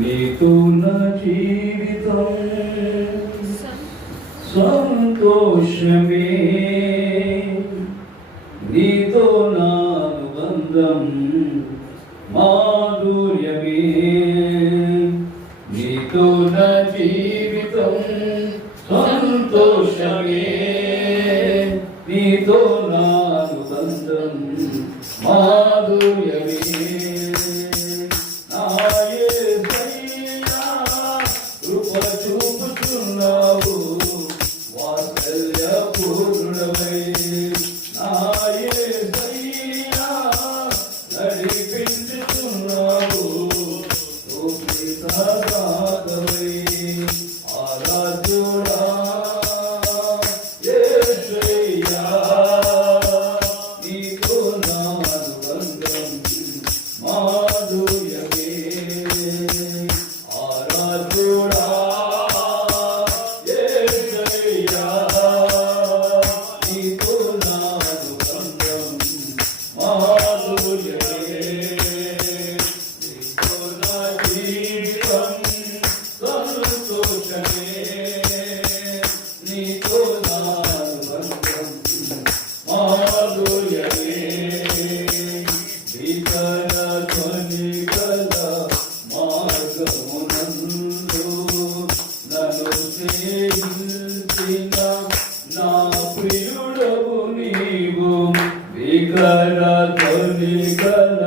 నీతో నా జీవితం సంతోషమే, నీతో నా అనుబంధం మాధుర్యమే. నీతో నా జీవితం సంతోషమే, నీతో నా అనుబంధం మాధుర్యమే. చూపుచున్నావు వాత్సల్య పూర్ణమై, నాయసయ్యా నడిపించుచున్నావు సదాగమై. ఆరాధ్యుడా యేసయ్యా, నీతో నా అనుబంధం మాధుర్యమే. ఆరాధ్యుడా నా ప్రియుడవు నీవు, వికల ధ్వనిగల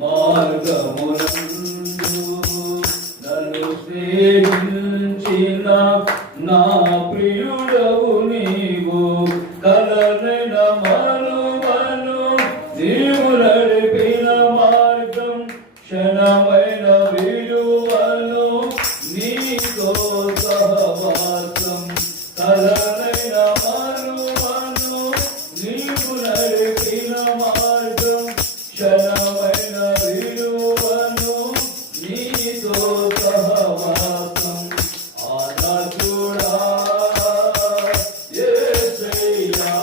మార్గమునందు నన్ను సేవించిన నా ప్రియుడవు నీవు. కలనైన మరువను నీవు నడిపిన మార్గం, క్షణమైన విలువను నీతో సహవాసం. కలనైన మరువను నీవు నడిపిన మార్గం, క్షణమైన విలువను నీతో సహవాసం. ఆరాధ్యుడా యేసయ్యా,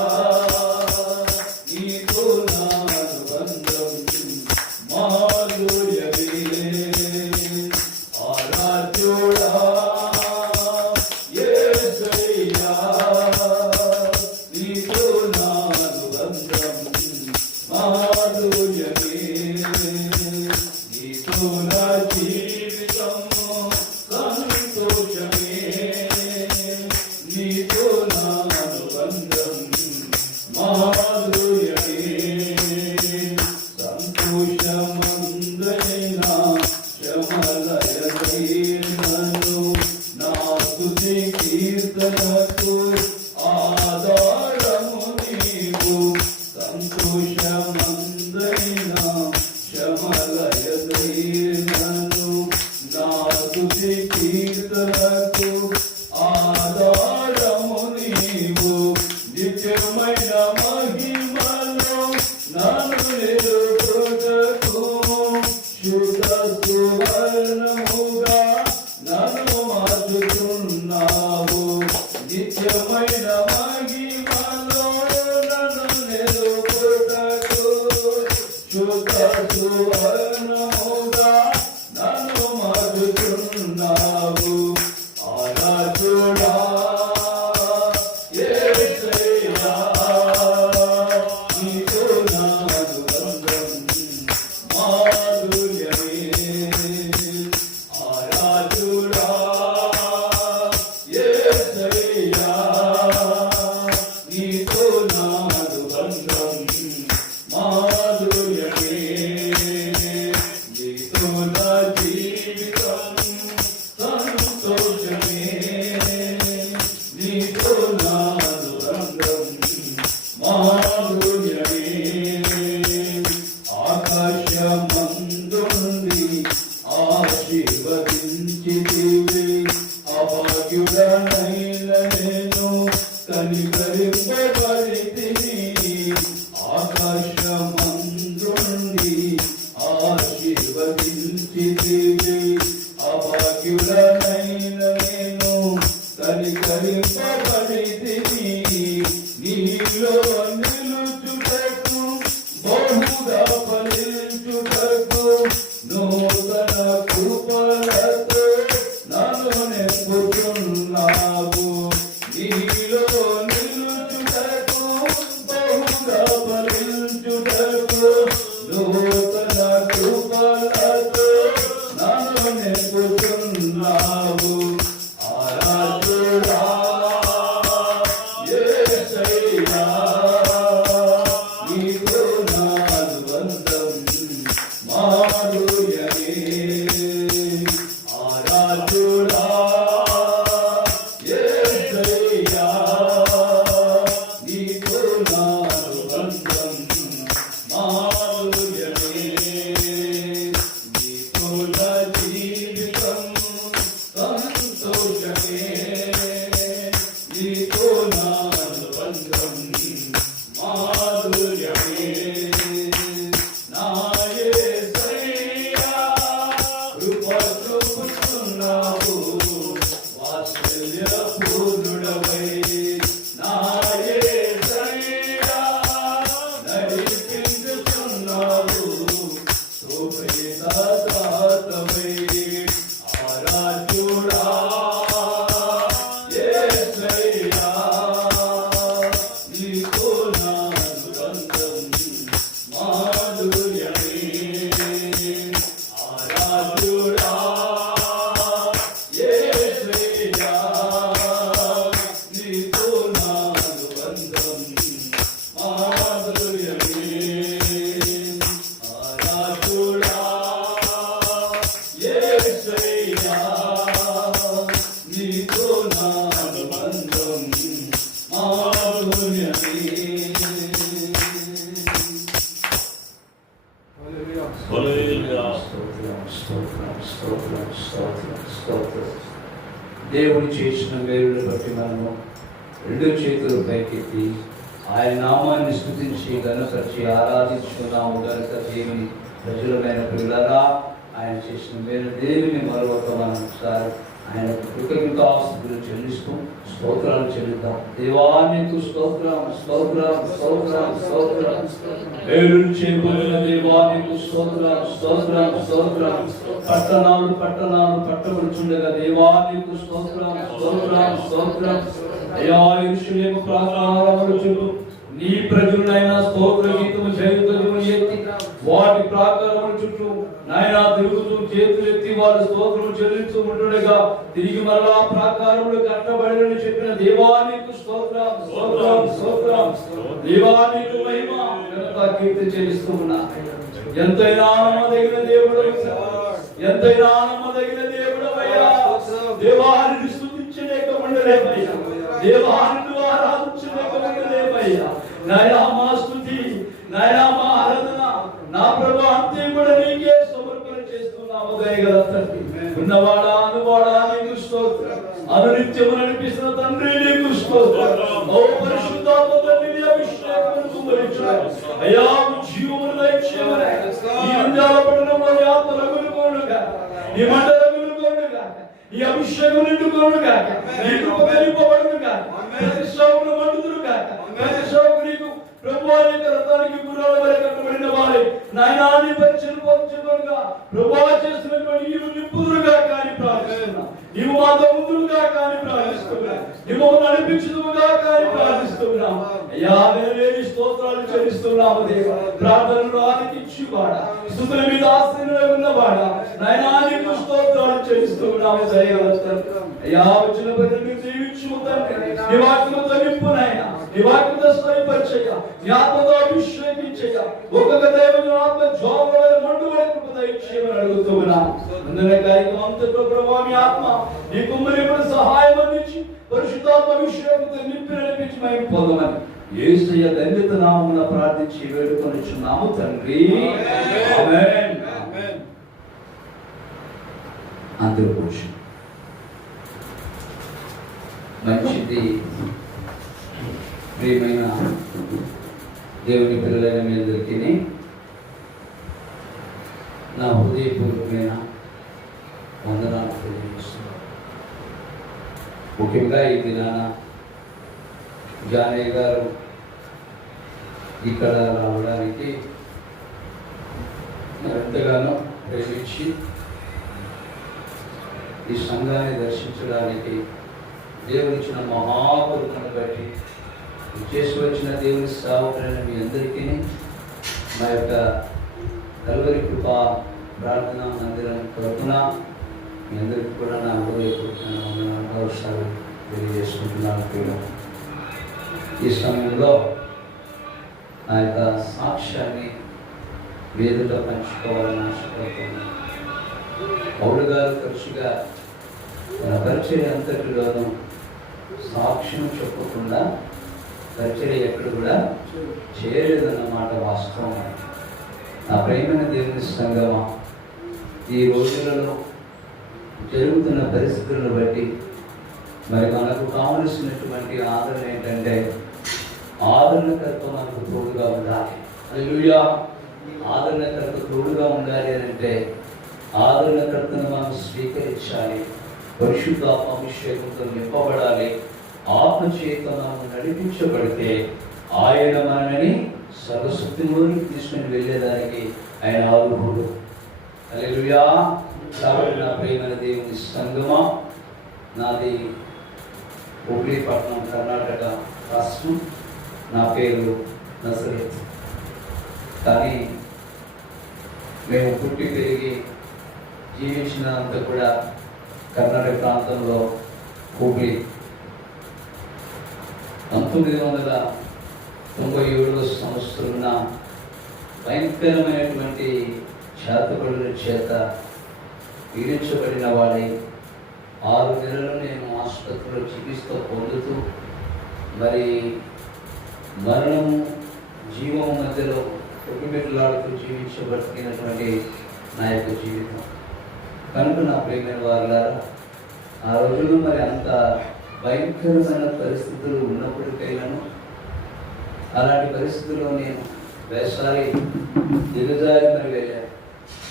నీతో నా అనుబంధం మాధుర్యమే. ఆరాధ్యుడా యేసయ్యా, నీతో నా అనుబంధం మాధుర్యమే. నీతో నా జీవితం సంతోషమే, నీతో నా అనుబంధం మాధుర్యమే. సంతోషమందైన శ్రమలయదైనను నా స్తుతి కీర్తనకు ఆధారము నీవు. సంతోషమందైన శ్రమలయదైనను నా స్తుతి కీర్తనకు ఆధారము నీవు. నిత్యమైన మహిమలో నన్ను నిలుపుటకు శుద్ధ సువర్ణముగా నన్ను మార్చుచున్నావు. నిత్యమైన మహిమలో నన్ను నిలుపుటకు శుద్ధ సువర్ణముగా నన్ను మార్చుచున్నావు. ఆరాధ్యుడా యేసయ్యా, నీతో నా అనుబంధం మాధుర్యమే. ఆరాధ్యుడా యేసయ్యా, నీతో నా అనుబంధం మాధుర్యమే. నీతో నా జీవితం సంతోషమే, నీతో నా అనుబంధం మాధుర్యమే. ఆకాశమందుండి ఆశీర్వదించితివి, అభాగ్యుడనైన నేను కనికరింపబడితిని. ఆకాశమందుండి ఆశీర్వదించితివి, అభాగ్యుడనైన నేను కనికరింపబడితిని. నీలో నిలుచుటకు బహుగా ఫలించుటకు నూతన కృపల నీలో నిలుచుటకు బహుగా ఫలించుటకు నూతన కృపలతో నన్ను నింపుతున్నావు. ఆరాధుడా యేసయ్యా, నీతో నా అనుబంధం మాధుర్యమే. ఆరాధుడా యేసయ్యా, నీతో నా అనుబంధం మాధుర్యమే. నీతో నా జీవితం సంతోషమే. నీతో నా అనుబంధం మాధుర్యమే. నా యేసయ్యా, కృప చూపుతున్నావు వాత్సల్యపూర్ణుడవై. నా యేసయ్యా, నడిపించుతున్నావు సుప్రదాతవై. ఆరాధ్యుడా యేసయ్యా, నీతో నా అనుబంధం మాధుర్యమే. ఆరాధ్యుడా యేసయ్యా, నీతో నా అనుబంధం మాధుర్యమే. ఆరాధ్యుడా యేసయ్యా, నీతో నా అనుబంధం మాధుర్యమే. దేవుడు చేసిన మేలును బట్టి మనము రెండు చేతులు పైకెత్తి ఆయన నామాన్ని స్తుతించి ఘనపరిచి ఆరాధించుకున్నాము కనుక దేవుని ప్రజలమైన పిల్లరా, ఆయన చేసిన మేలు దేవుని మరొక మనం ఒకసారి ఆయనకు కృతజ్ఞతాస్తుతులు చెల్లిస్తూ స్తోత్రాలు చెల్లిద్దాం. దేవానికి స్తోత్రం, స్తోత్రం, స్తోత్రం, స్తోత్రం. మేలును చేయబడిన దేవానికి స్తోత్రం, స్తోత్రం, స్తోత్రం. పట్టణాలు పట్టణాలు పట్టబడుచుండగా దేవానికి స్తోత్రం, స్తోత్రం, స్తోత్రం. అయ్యా యెరూషలేము ప్రాకారముల చుట్టూ నీ ప్రజలైన స్తోత్ర గీతము జయధ్వజము ఎత్తి వాటి ప్రాకారముల చుట్టూ నాయనా తిరుగుతూ చేతులు ఎత్తి వారు స్తోత్రము చెల్లించు ఉంటుండగా తిరిగి మరలా ప్రాకారములు కట్టబడినని చెప్పిన దేవానికి స్తోత్రం, స్తోత్రం, స్తోత్రం. దేవానికి మహిమ ఘనత కీర్తి చెల్లిస్తూ ఉన్నా. ఎంతైనా నమ్మదగిన దేవుడు, ఎంతైనా నమ్మదగిన దేవుడవయ్యా. దేవాన్ని స్తుతించలేక ఉండలేమయ్యా, దేవాన్ని ఆరాధించలేక ఉండలేమయ్యా. నాయనా మా స్తుతి, నాయనా మా ఆరాధన నా ప్రభు అంతే కూడా నీకే సమర్పణ చేస్తున్నాము. దయగల తండ్రి, ఉన్నవాడా అనువాడా నీకు స్తోత్రం. అనునిత్యము నడిపిస్తున్న తండ్రి నీకు స్తోత్రం. ఓ పరిశుద్ధాత్మ తండ్రి, నీ అభిషేకమును కుమ్మరించుము. అయ్యా జీవమును దయచేయమని ఈ నంద్యాల పట్టణంలో నీ ఆత్మ రగులుకొనుగాక, నీ మంట రగులుకొనుగాక, నీ అభిషేకం నిండుకొనుగాక, నీ కృప వెలిపబడునుగాక, ప్రతి శ్రమను మండుదురుగాక, ప్రతి శ్రమకు నీకు ప్రభువా యొక్క రథానికి గుర్రాల వలె కట్టబడిన వారి నాయనా నీ పరిచయం పొందుకొనుగా ప్రభువా చేస్తున్నటువంటి నీవు నింపుదురుగా కానీ ప్రార్థిస్తున్నా. నీవు మాతో ముందుగా కానీ ప్రార్థిస్తున్నా. నీవు నడిపించుదువుగా కానీ ప్రార్థిస్తున్నాం. అయ్యా వేరేని స్తోత్రాలు చెల్లిస్తున్నాము దేవా. ప్రార్థనలు ఆలకించువాడ, స్తుతుల మీద ఆశీనులై ఉన్నవాడ, నాయనా నీకు స్తోత్రాలు చెల్లిస్తున్నాము. దయగల తండ్రి, అయ్యా వచ్చిన పని మీరు దీవించుము తండ్రి. నీ వాక్యముతో నింపు నాయనా, నీ వాక్యముతో స్వయపరిచయ, నీ ఆత్మతో అభిషేకించయ, ఒక్కొక్క దైవజన ఆత్మ జ్వాలల మండువల కృప దయచేయమని అడుగుతున్నాం. అందరి కార్యక్రమం అంతట్లో ప్రభువా మీ ఆత్మ నీ కుమ్మరిపుడు సహాయం అందించి పరిశుద్ధాత్మ అభిషేకంతో నింపి నడిపించి మేము పొందమని యేసయ్య ధన్యత నామమున ప్రార్థించి వేడుకొనిచున్నాము తండ్రి. ఆమేన్. అందరూ కూర్చో. మంచిది ప్రియమైన దేవుని పిల్లలైన మీ అందరికీ నా హృదయపూర్వకమైన వందనాలు తెలియజేస్తున్నాను. ముఖ్యంగా ఈ దినాన జానయ్య గారు ఇక్కడ రావడానికి ఎంతగానో ప్రేమించి ఈ సంఘాన్ని దర్శించడానికి దేవుడిచ్చిన మహాకృపను బట్టి చేసి వచ్చిన దేవుని సేవకులైన మీ అందరికీ మా యొక్క కల్వరి కృప ప్రార్థనా మందిరం తరపున మీ అందరికీ కూడా నా హృదయపూర్వకాలు తెలియజేసుకుంటున్నాను. ప్రియులు, ఈ సమయంలో నా యొక్క సాక్ష్యాన్ని వేదికలో పంచుకోవాలని ఆశపడుతున్నాను. పౌలు గారు తరచుగా తన పరిచర్య అంతటిలోనూ సాక్ష్యం చెప్పకుండా పరిచర్య ఎక్కడ కూడా చేయలేదన్నమాట వాస్తవం. నా ప్రేమైన దేవుని సంగమా, ఈ రోజులలో జరుగుతున్న పరిస్థితులను బట్టి మరి మనకు కావలసినటువంటి ఆదరణ ఏంటంటే ఆదరణకర్త మనకు తోడుగా ఉండాలి. హల్లెలూయా. ఆదరణకర్త తోడుగా ఉండాలి అని అంటే ఆదరణకర్తను మనం స్వీకరించాలి. పరిశుద్ధాత్మ అభిషేకంతో నింపబడాలి. ఆత్మచేత మనం నడిపించబడితే ఆయన మనని సర్వశక్తిలోనికి తీసుకుని వెళ్ళేదానికి ఆయన అర్హుడు. హల్లెలూయా. కాబట్టి నా ప్రియమైన దేవుని సంగమా, నాది హుబ్లీపట్నం, కర్ణాటక రాష్ట్రం. నా పేరు నజరేత్. కానీ మేము పుట్టి పెరిగి జీవించినంత కూడా కర్ణాటక ప్రాంతంలో హుబ్లీ. 1997 సంవత్సరంన భయంకరమైనటువంటి చేతబడుల చేత పీడించబడిన వాడి 6 నెలలు నేను ఆసుపత్రిలో చికిత్స పొందుతూ మరి మరణము జీవం మధ్యలో కొట్టుబెట్టులాడుతూ జీవించబడినటువంటి నా యొక్క జీవితం. కనుక నా ప్రియమైన వారులారా, ఆ రోజుల్లో మరి అంత భయంకరమైన పరిస్థితులు ఉన్నప్పటికైనాను అలాంటి పరిస్థితుల్లో నేను వేసారి దిగజారి మరి వెళ్ళాను.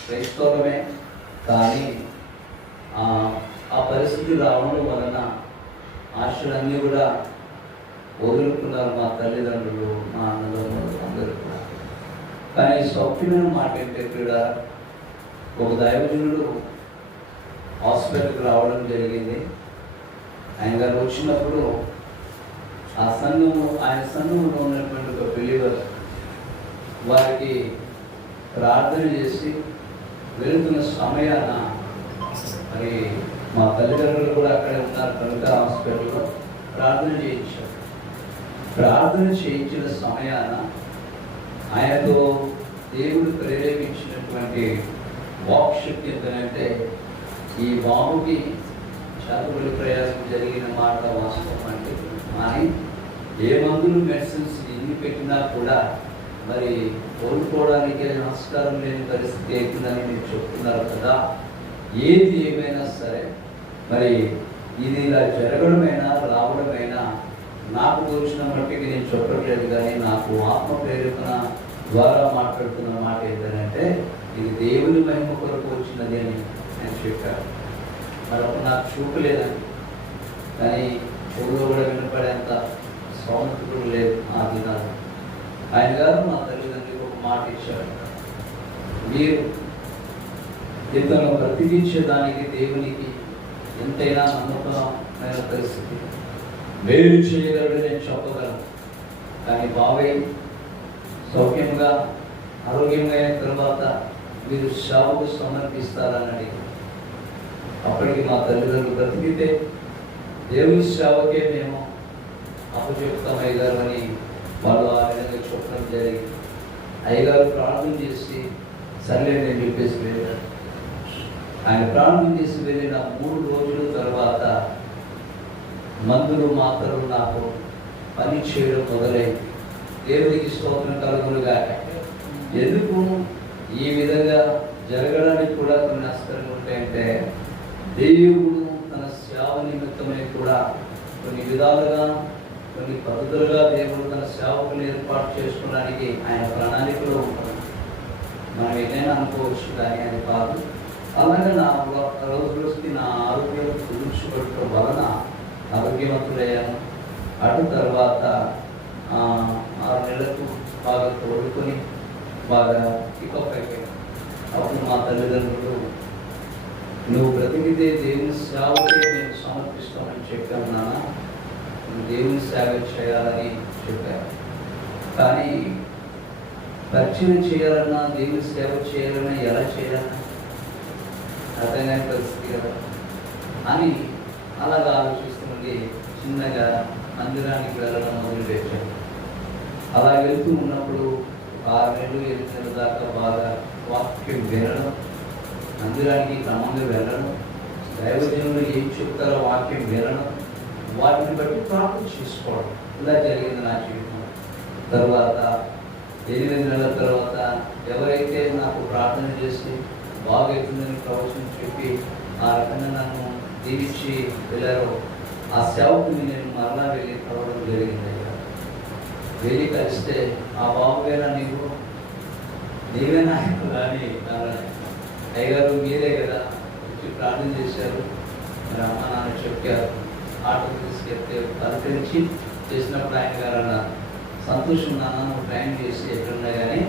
క్రైస్తవమే కానీ ఆ పరిస్థితి రావడం వలన ఆశలన్నీ కూడా వదులుకున్నారు మా తల్లిదండ్రులు, మా అన్నదమ్ములు అందరూ కూడా. కానీ సౌఖ్యమైన మాట ఏంటంటే కూడా ఒక దైవజనుడు హాస్పిటల్కి రావడం జరిగింది. ఆయన గారు వచ్చినప్పుడు ఆయన సంఘంలో ఉన్నటువంటి ఒక బిలీవర్ వారికి ప్రార్థన చేసి వెళుతున్న సమయాన మరి మా తల్లిదండ్రులు కూడా అక్కడే ఉన్నారు కనుక హాస్పిటల్లో ప్రార్థన చేయించారు. ప్రార్థన చేయించిన సమయాన ఆయనతో దేవుడు ప్రేరేపించినటువంటి వాక్శక్తి ఏంటంటే ఈ బాబుకి చేతబడి ప్రయాసం జరిగిన మాట వాస్తవం అంటే కానీ ఏ మందులు మెడిసిన్స్ ఎన్ని పెట్టినా కూడా మరి కోలుకోవడానికి నమస్కారం లేని పరిస్థితి అవుతుందని మీరు చెప్తున్నారు కదా. ఏది ఏమైనా సరే మరి ఇది ఇలా జరగడమైనా రావడమైనా నాకు తోచిన మట్టికి నేను చెప్పట్లేదు, కానీ నాకు ఆత్మ ప్రేరేపణ ద్వారా మాట్లాడుతున్న మాట ఏంటంటే ఇది దేవుని మహిమ కొరకు వచ్చినది అని నేను చెప్పాను. మరి అప్పుడు నాకు చూపలేదని, కానీ చెవులో కూడా వినపడేంత సౌందర్యం లేదు ఆ దినాలు. ఆయన గారు మా తల్లిదండ్రులకు ఒక మాట ఇచ్చాడు, మీరు ఇతను బ్రతికించేదానికి దేవునికి ఎంతైనా నమ్మకమైన పరిస్థితి మేలు చేయగలడు నేను చెప్పగలను, కానీ బాబాయ్ సౌఖ్యంగా ఆరోగ్యంగా అయిన తర్వాత మీరు సేవకు సమర్పిస్తారని అడిగి అప్పటికి మా తల్లిదండ్రులు బ్రతికితే దేవుని సేవకే మేము అప్పచెప్తాం అయ్యగారు అని వాళ్ళు ఆ విధంగా చెప్పడం జరిగింది. అయ్యగారు ప్రార్థన చేసి సర్లే నేను చెప్పేసి వెళ్ళారు. ఆయన ప్రార్థన చేసి వెళ్ళిన 3 రోజుల తర్వాత మందులు మాత్రలు నాకు పని చేయడం మొదలైంది. దేవునికి స్తోత్రం కలుగునుగా. ఎందుకు ఈ విధంగా జరగడానికి కూడా కొన్ని నష్టాలు ఉంటాయంటే దేవుడు తన సేవ నిమిత్తమై కూడా కొన్ని విధాలుగా కొన్ని పద్ధతులుగా దేవుడు తన సేవకులు ఏర్పాటు చేసుకోవడానికి ఆయన ప్రణాళికలో ఉంటాడు. మనం ఏదైనా అనుకోవచ్చు కానీ అది కాదు. అలాగే నా రోజులకి నా ఆరోగ్యం కుదుర్చుకోవడం వలన ఆరోగ్యవంతులయ్యాను. అటు తర్వాత 6 నెలలకు బాగా తోడుకొని బాగా పికప్ అయిపోయాను. అప్పుడు మా తల్లిదండ్రులు నువ్వు బ్రతికితే దేవుని సేవకే నేను సమర్పిస్తామని చెప్పాను నాన్న. నువ్వు దేవుని సేవ చేయాలని చెప్పాను. కానీ పరిచయం చేయాలన్నా, దేవుని సేవ చేయాలన్నా ఎలా చేయాలన్నా అర్థం కాని పరిస్థితి కదా అని అలాగా ఆలోచిస్తుంటే చిన్నగా మందిరానికి వెళ్ళడం మొదలుపెట్టాను. అలా వెళ్తూ ఉన్నప్పుడు 6 నెలలు 7 నెలల దాకా బాగా వాక్యం వినడం, మందిరానికి క్రమంగా వెళ్ళడం, దైవజనులు ఏం చెప్తారో వాక్యం వినడం, వాటిని బట్టి ప్రార్థన చేసుకోవడం, ఇలా జరిగింది నా జీవితం. తర్వాత 8 నెలల తర్వాత ఎవరైతే నాకు ప్రార్థన చేసి బాగవుతుందని ప్రవచనం చెప్పి ఆ రకంగా నన్ను దీవించి వెళ్ళారో ఆ సేవకుని నేను మరలా వెళ్ళి కలవడం జరిగింది. వెళ్ళి కలిస్తే ఆ బాబువేనా నీవే నాయకు అని అయ్యగారు మీరే కదా వచ్చి ప్రార్థన చేశారు, మరి అమ్మ నాన్న చెప్పారు, ఆటో తీసుకెళ్తే పలకరించి చేసినప్పుడు ఆయన గారు అన్నారు, సంతోషం నాన్న నువ్వు టైం చేసి ఎక్కడున్నా కానీ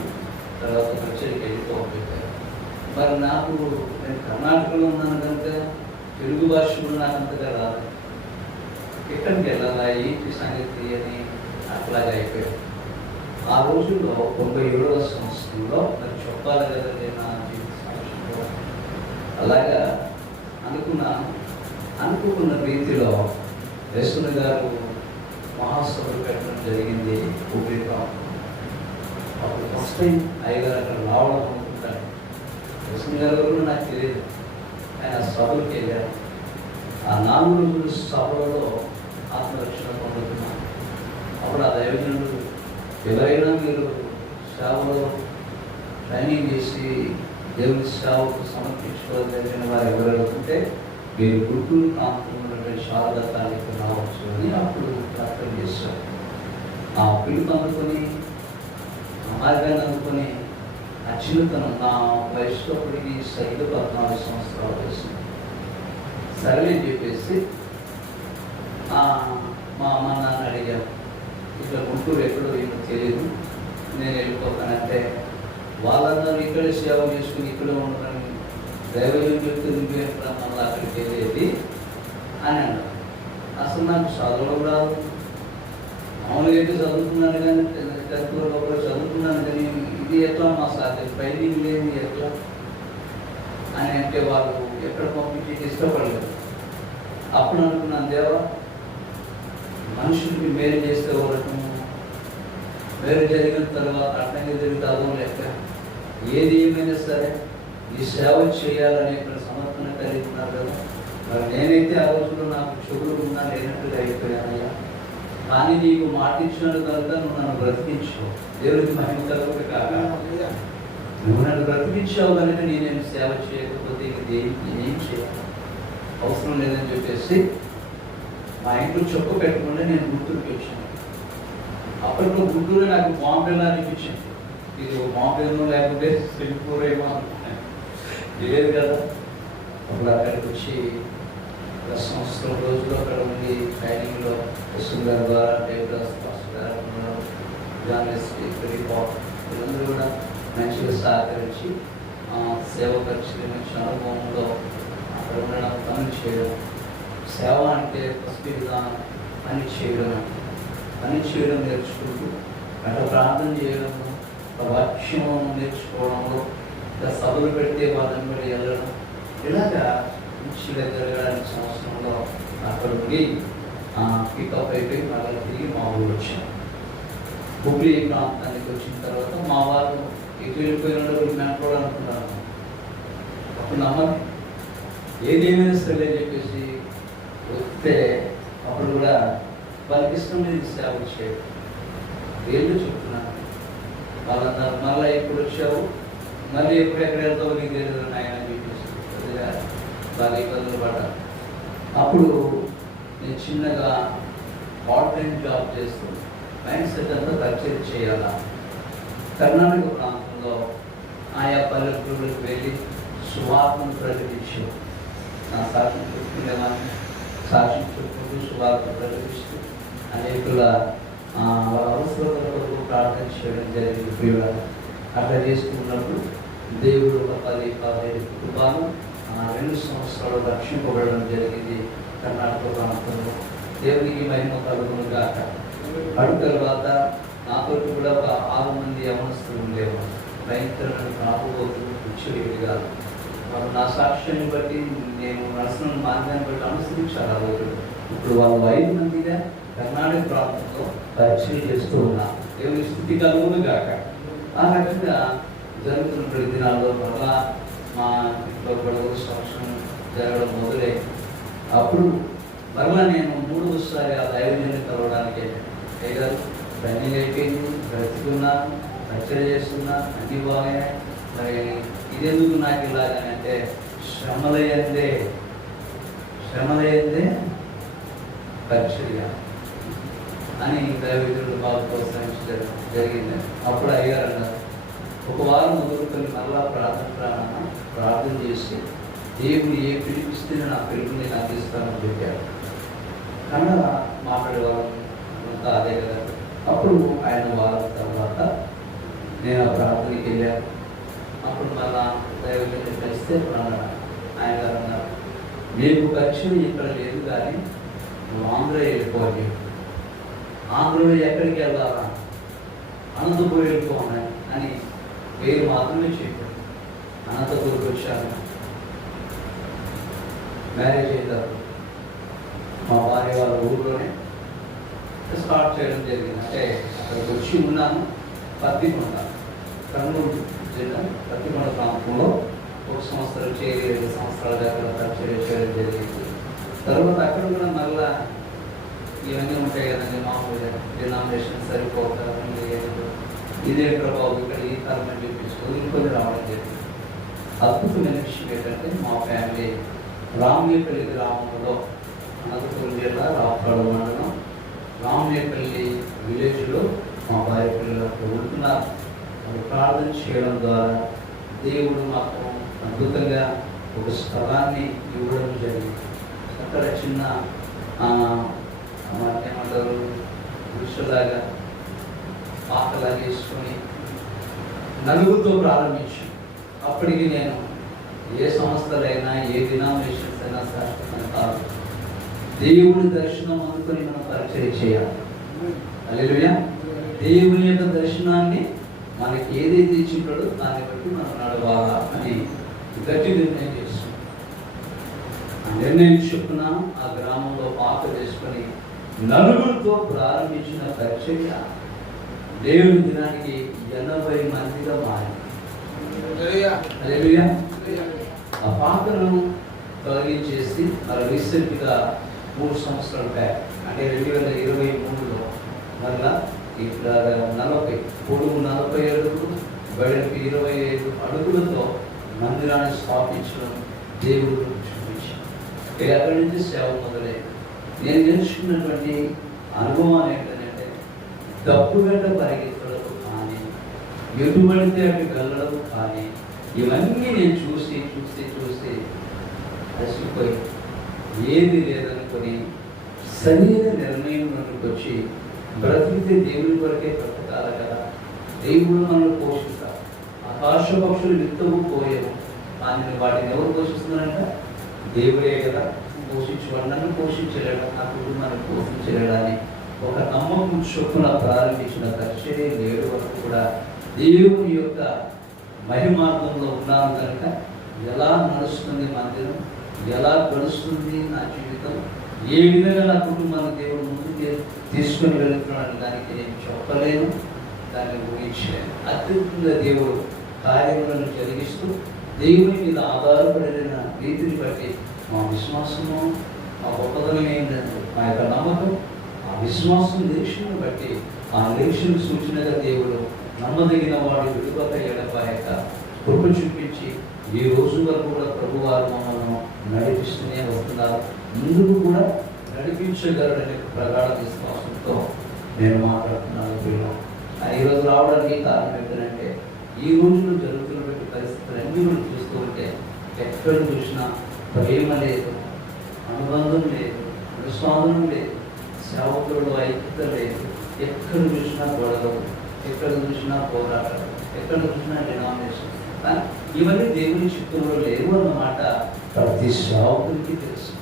తర్వాత కచేరీకి వెళ్ళిపోకపోయారు. మరి నాకు నేను కర్ణాటకలో ఉన్నాను కనుక తెలుగు భాష కూడా నాకు అంతగా రాదు, ఎక్కడికి వెళ్ళాలా ఏంటి సంగతి అని అట్లాగే అయిపోయాడు. ఆ రోజుల్లో 97వ సంవత్సరంలో మరి చెప్పాలి కదండి నా జీవిత సంవత్సరంలో అలాగా అనుకున్న రీతిలో యశ్వని గారు మహాసభలు పెట్టడం జరిగింది. అప్పుడు ఫస్ట్ టైం అయ్యగారు అక్కడ రావడం అనుకుంటాను. యశ్వని గారు కూడా నాకు తెలియదు. ఆయన సభలకు వెళ్ళారు. ఆ 4 రోజుల సభలలో ఆత్మరక్షణ పొందుతున్నాను. అప్పుడు ఆ దైవజనుడు ఎవరైనా మీరు సేవలో ట్రైనింగ్ చేసి దేవుని సేవకు సమర్పించుకోవాలని వారు ఎవరైనా ఉంటే మీరు గుంటూరు ప్రాంతంలో ఉన్నటువంటి శారదా తాలూకు రావచ్చు అని అప్పుడు ప్రార్థన చేశారు. ఆ పిలుపు అందుకొని ఆ మార్గాన్ని అందుకొని ఆ చిన్నతనం నా వయసులోప్పటికి సైడ్ 14 సంవత్సరాలు వేసింది. సరే అని చెప్పేసి మా అమ్మ నాన్న అడిగాను, ఇట్లా గుంటూరు ఎక్కడో ఏమో తెలియదు, నేను వెళ్ళిపోతానంటే వాళ్ళందరూ ఇక్కడే సేవ చేసుకుని ఇక్కడే ఉండడానికి దైవజనం చెప్తే నువ్వు ఎక్కడ మళ్ళీ అక్కడికి వెళ్ళేది అని అన్నారు. అసలు నాకు చదవడం రాదు, మామూలుగా అయితే చదువుకున్నాను కానీ 10th ఒకరు చదువుకున్నాను కానీ ఇది ఎట్లా మా సాధ్యం ట్రైనింగ్ లేదు ఎట్లా అని అంటే వాళ్ళు ఎక్కడ పంపించి ఇష్టపడలేదు. అప్పుడు అనుకున్నాను, దేవా మనుషులకి మేలు చేస్తే వాళ్ళకు మేలు జరిగిన తర్వాత అట్లనే జరిగితే అదం లెక్క, ఏది ఏమైనా సరే ఈ సేవ చేయాలనే సమర్పణ కలిగి ఉన్నారు కదా. మరి నేనైతే ఆ రోజుల్లో నాకు చెవులు ఉన్నా లేనట్టుగా అయిపోయానయ్యా, కానీ నీకు మాట ఇచ్చినట్టు కనుక నువ్వు నన్ను బ్రతికించావు, దేవుడికి మహిమ కలుగుతుంది కాక నువ్వు నన్ను బ్రతికించావు కనుక నేనేమి సేవ చేయకపోతే దేనికి ఏం చేయాలి అవసరం లేదని చెప్పేసి మా ఇంట్లో చెప్పు పెట్టుకుంటే నేను గుంటూరుకి వచ్చాను. అప్పట్లో గుంటూరు నాకు బాంబేలా అనిపించింది. ఇది బాంబేలో లేకపోతే సింగపూర్ ఏమో అనుకున్నాను, లేదు కదా. అప్పుడు అక్కడికి వచ్చి 10 సంవత్సరం రోజులు అక్కడ ఉండి ట్రైనింగ్లో యశ్వన్ గారి ద్వారా దేవదాస్ పాస్టర్ గారు వీళ్ళందరూ కూడా మంచిగా సహకరించి సేవ ఖర్చులు మంచి అనుభవంలో అక్కడ ఉండడం, పనులు చేయడం. సేవ అంటే ఫస్ట్ విధానం పని చేయడం నేర్చుకుంటూ అట్లా ప్రార్థన చేయడము, వాక్యం నేర్చుకోవడంలో, ఇలా సభలు పెడితే వాళ్ళని కూడా వెళ్ళడం, ఇలాగా మంచిగా జరగడానికి సంవత్సరంలో అక్కడ ఉండి పికప్ అయిపోయి మళ్ళీ తిరిగి మా ఊరు వచ్చాం. హుబ్లీ ప్రాంతానికి వచ్చిన తర్వాత మా వాళ్ళు ఇటు వెళ్ళిపోయిన మెంటోడు అనుకున్నాను. అప్పుడు నమ్మని ఏదేమైనా సరే అని చెప్పేసి వస్తే అప్పుడు కూడా వాళ్ళకి ఇష్టం లేదు సేవ చేయడం. వీళ్ళు చెప్తున్నాను, వాళ్ళన్నారు మళ్ళీ ఎప్పుడు వచ్చావు, మళ్ళీ ఎప్పుడెక్కడ వెళ్తావు నీకు తెలియదు నాయన అని చెప్పేసి బాగా ఇబ్బందులు పడ్డాను. అప్పుడు నేను చిన్నగా పార్ట్ టైం జాబ్ చేస్తూ మైండ్ సెట్ అంతా కచేరీ చేయాలా. కర్ణాటక ప్రాంతంలో ఆయా పల్లెటూళ్ళకి వెళ్ళి సువార్తను ప్రకటించు, నా సాక్షి చెప్పుకునేవాడిని, సాక్షి చెప్పుకుంటూ సువార్త ప్రకటిస్తూ అనేకుల వాళ్ళ అవసరాలకు ప్రార్థన చేయడం జరిగింది. ప్రియుల అట్లా చేసుకున్నప్పుడు దేవుడు ఒక 10-15 కుటుంబాలు 2 సంవత్సరాలు రక్షింపబడడం జరిగింది కర్ణాటక ప్రాంతంలో. దేవునికి మహిమ కలుగును గాక. అటు తర్వాత నాతో కూడా ఒక 6 మంది యవనస్తులు ఉండేవారు. భయంకరమైన కాపుపోతులు పిచ్చిగా వాళ్ళు నా సాక్ష్యాన్ని బట్టి నేను నడుస్తున్న మార్గాన్ని బట్టి అనుసరించారు ఆ రోజులు. ఇప్పుడు వాళ్ళు 5 మందిగా కర్ణాటక ప్రాంతంలో పరిచయం చేస్తూ ఉన్నారు. దేవుని స్థితి కలుగును గాక. ఆ రకంగా జరుగుతున్న ప్రతి దినాల్లో మళ్ళా మా ఇంట్లో గొడవ సంవత్సరం జరగడం మొదలై అప్పుడు మరలా నేను 3వసారి ఆ దైవజన్ని కలవడానికి అయ్యారు. రన్నింగ్ అయిపోయింది, బ్రతుకున్నాను, రచన చేస్తున్నా, అన్ని బాగానే. మరి ఇదెందుకు నాకు ఇలాగనంటే శ్రమలయ్యిందే పరిచర్య అని దైవజనుడు బాగా ప్రోత్సహించడం జరిగింది. అప్పుడు అయ్యారు అన్నారు, 1 వారం మొదలుకొని మరలా ప్రార్థన చేసి దేవుడు ఏ పిలిపిస్తే నా పిలుపుని నాకు అందిస్తానని చెప్పారు. కన్నడ మాట్లాడేవాళ్ళం అంతా అదే కదా. అప్పుడు ఆయన వారం తర్వాత నేను ఆ ప్రార్థనకి వెళ్ళాను. అప్పుడు మళ్ళా దైవజనుడు కలిస్తే ఆయన గారు అన్నారు, మీకు పరిచయం ఇక్కడ లేదు కానీ నువ్వు ఆంధ్ర వెళ్ళిపోవాలి. ఆంధ్రలో ఎక్కడికి వెళ్ళాలా, అనంతపురం వెళ్ళిపోవాలి అని పేరు మాత్రమే చెప్పారు. అనంతపురంకి వచ్చాను. మ్యారేజ్ అయ్యారు. మా భార్య వాళ్ళ ఊళ్ళోనే స్టార్ట్ చేయడం జరిగింది. అంటే అక్కడికి వచ్చి ఉన్నాను. పత్తికొండ, కర్నూలు జిల్లా పత్తికొండ ప్రాంతంలో 1 సంవత్సరం చేరి 2 సంవత్సరాల దాకా పరిచయం చేయడం జరిగింది. తర్వాత అక్కడ కూడా మళ్ళా ఇవన్నీ ఉంటాయి కదండి, మామూలుగా డినామినేషన్ సరిపోతారు, ఇదే ప్రభావం ఇక్కడ ఈ తరం అని చెప్పేసి వదిలికొని రావడం జరిగింది. అద్భుతమైన విషయం ఏంటంటే మా ఫ్యామిలీ రామ్యపల్లి గ్రామంలో, అనంతపురం జిల్లా రావుపాడు మండలం రామ్యపల్లి విలేజ్లో మా భార్య పిల్లలు ఉంటున్నారు. వాళ్ళు ప్రార్థన చేయడం ద్వారా దేవుడు మాకు అద్భుతంగా ఒక స్థలాన్ని ఇవ్వడం జరిగింది. అక్కడ చిన్న ఏమంటారు దృశ్యలాగా పాకలాగా వేసుకొని నలుగురితో ప్రారంభించి, అప్పటికి నేను ఏ సంస్థలైనా ఏ డినామినేషన్స్ అయినా శాశ్వతం కాదు. దేవుని దర్శనం అనుకుని మనం పరిచయం చేయాలి. హల్లెలూయా. దేవుని యొక్క దర్శనాన్ని మనకి ఏదైతే ఇచ్చింటాడో దాన్ని బట్టి మనం నడవాలా అని గట్టి నిర్ణయం చేస్తున్నాం. ఆ నిర్ణయం చొప్పున ఆ గ్రామంలో పాక వేసుకొని నలుగురితో ప్రారంభించిన పరిచర్య దేవుని దినానికి 80 మందిగా మారింది. హల్లెలూయా. ఆ పాకను తొలగించేసి మరి రీసెంట్గా 3 సంవత్సరాల బ్యాక్ అంటే 2023లో మళ్ళా ఇక్కడ 40 పొడుగు 40 అడుగులు వెడల్పు 25 అడుగులతో మందిరాన్ని స్థాపించడం దేవుడు చూపించాడు. అక్కడి నుంచి సేవ మొదలైంది. నేను నేర్చుకున్నటువంటి అనుభవం ఏంటంటే తప్పుగడ్డ పరిగెత్తడం కానీ, ఎటుబడితే అటు వెళ్ళడం కానీ, ఇవన్నీ నేను చూసి అలసిపోయి ఏది లేదనుకొని సరైన నిర్ణయంలోకి వచ్చి బ్రతికితే దేవుని కొరకే బ్రతకాలి కదా. దేవుడు మనల్ని పోషిస్తారు. ఆకాశ పక్షులు విత్తవు పోయేవు కానీ వాటిని ఎవరు పోషిస్తున్నారంట? దేవుడే కదా పోషించేవాడు. నన్ను పోషించలేడు, నా కుటుంబాన్ని పోషించలేడని ఒక నమ్మకం చొప్పున ప్రారంభించిన పరిచర్య నేడు వరకు కూడా దేవుని యొక్క మహిమార్గంలో ఉన్నాను కనుక ఎలా నడుస్తుంది మందిరం, ఎలా గడుస్తుంది నా జీవితం, ఏ విధంగా నా కుటుంబాన్ని దేవుడు ముందుకు తీసుకొని వెళ్తున్నాడు దానికి నేను చెప్పలేను, దాన్ని ఊహించలేను. అత్యంతంగా దేవుడు కార్యములను జరిగిస్తూ దేవుని మీద ఆధారపడిన రీతిని బట్టి మా విశ్వాసము, మా గొప్పతనం ఏంటంటే మా యొక్క నమ్మకం, ఆ విశ్వాసం నిరీక్షను బట్టి ఆ నిరీక్షణ సూచనగా దేవుడు నమ్మదగిన వాడు విడుదల ఎడపాయక కృప చూపించి ఈ రోజు వరకు కూడా ప్రభువారు మమ్మల్ని నడిపిస్తూనే వస్తున్నారు. ముందుకు కూడా నడిపించగలడనే ప్రగాఢ విశ్వాసంతో నేను మాట్లాడుతున్నాను. ఈరోజు రావడానికి కారణం ఏంటంటే ఈ రోజుల్లో జరుగుతున్నటువంటి పరిస్థితులు అన్నీ మనం చూస్తూ ఉంటే ఎక్కడ చూసినా ప్రేమ లేదు, అనుబంధం లేదు, విశ్వాసం లేదు, సేవకులలో ఐక్యత లేదు. ఎక్కడ చూసినా గొడవలు, ఎక్కడ చూసినా పోరాటాలు, ఎక్కడ చూసినా డినామినేషన్. కానీ ఇవన్నీ దేవుని చిత్తంలో లేవు అన్నమాట ప్రతి సేవకునికి తెలుసు.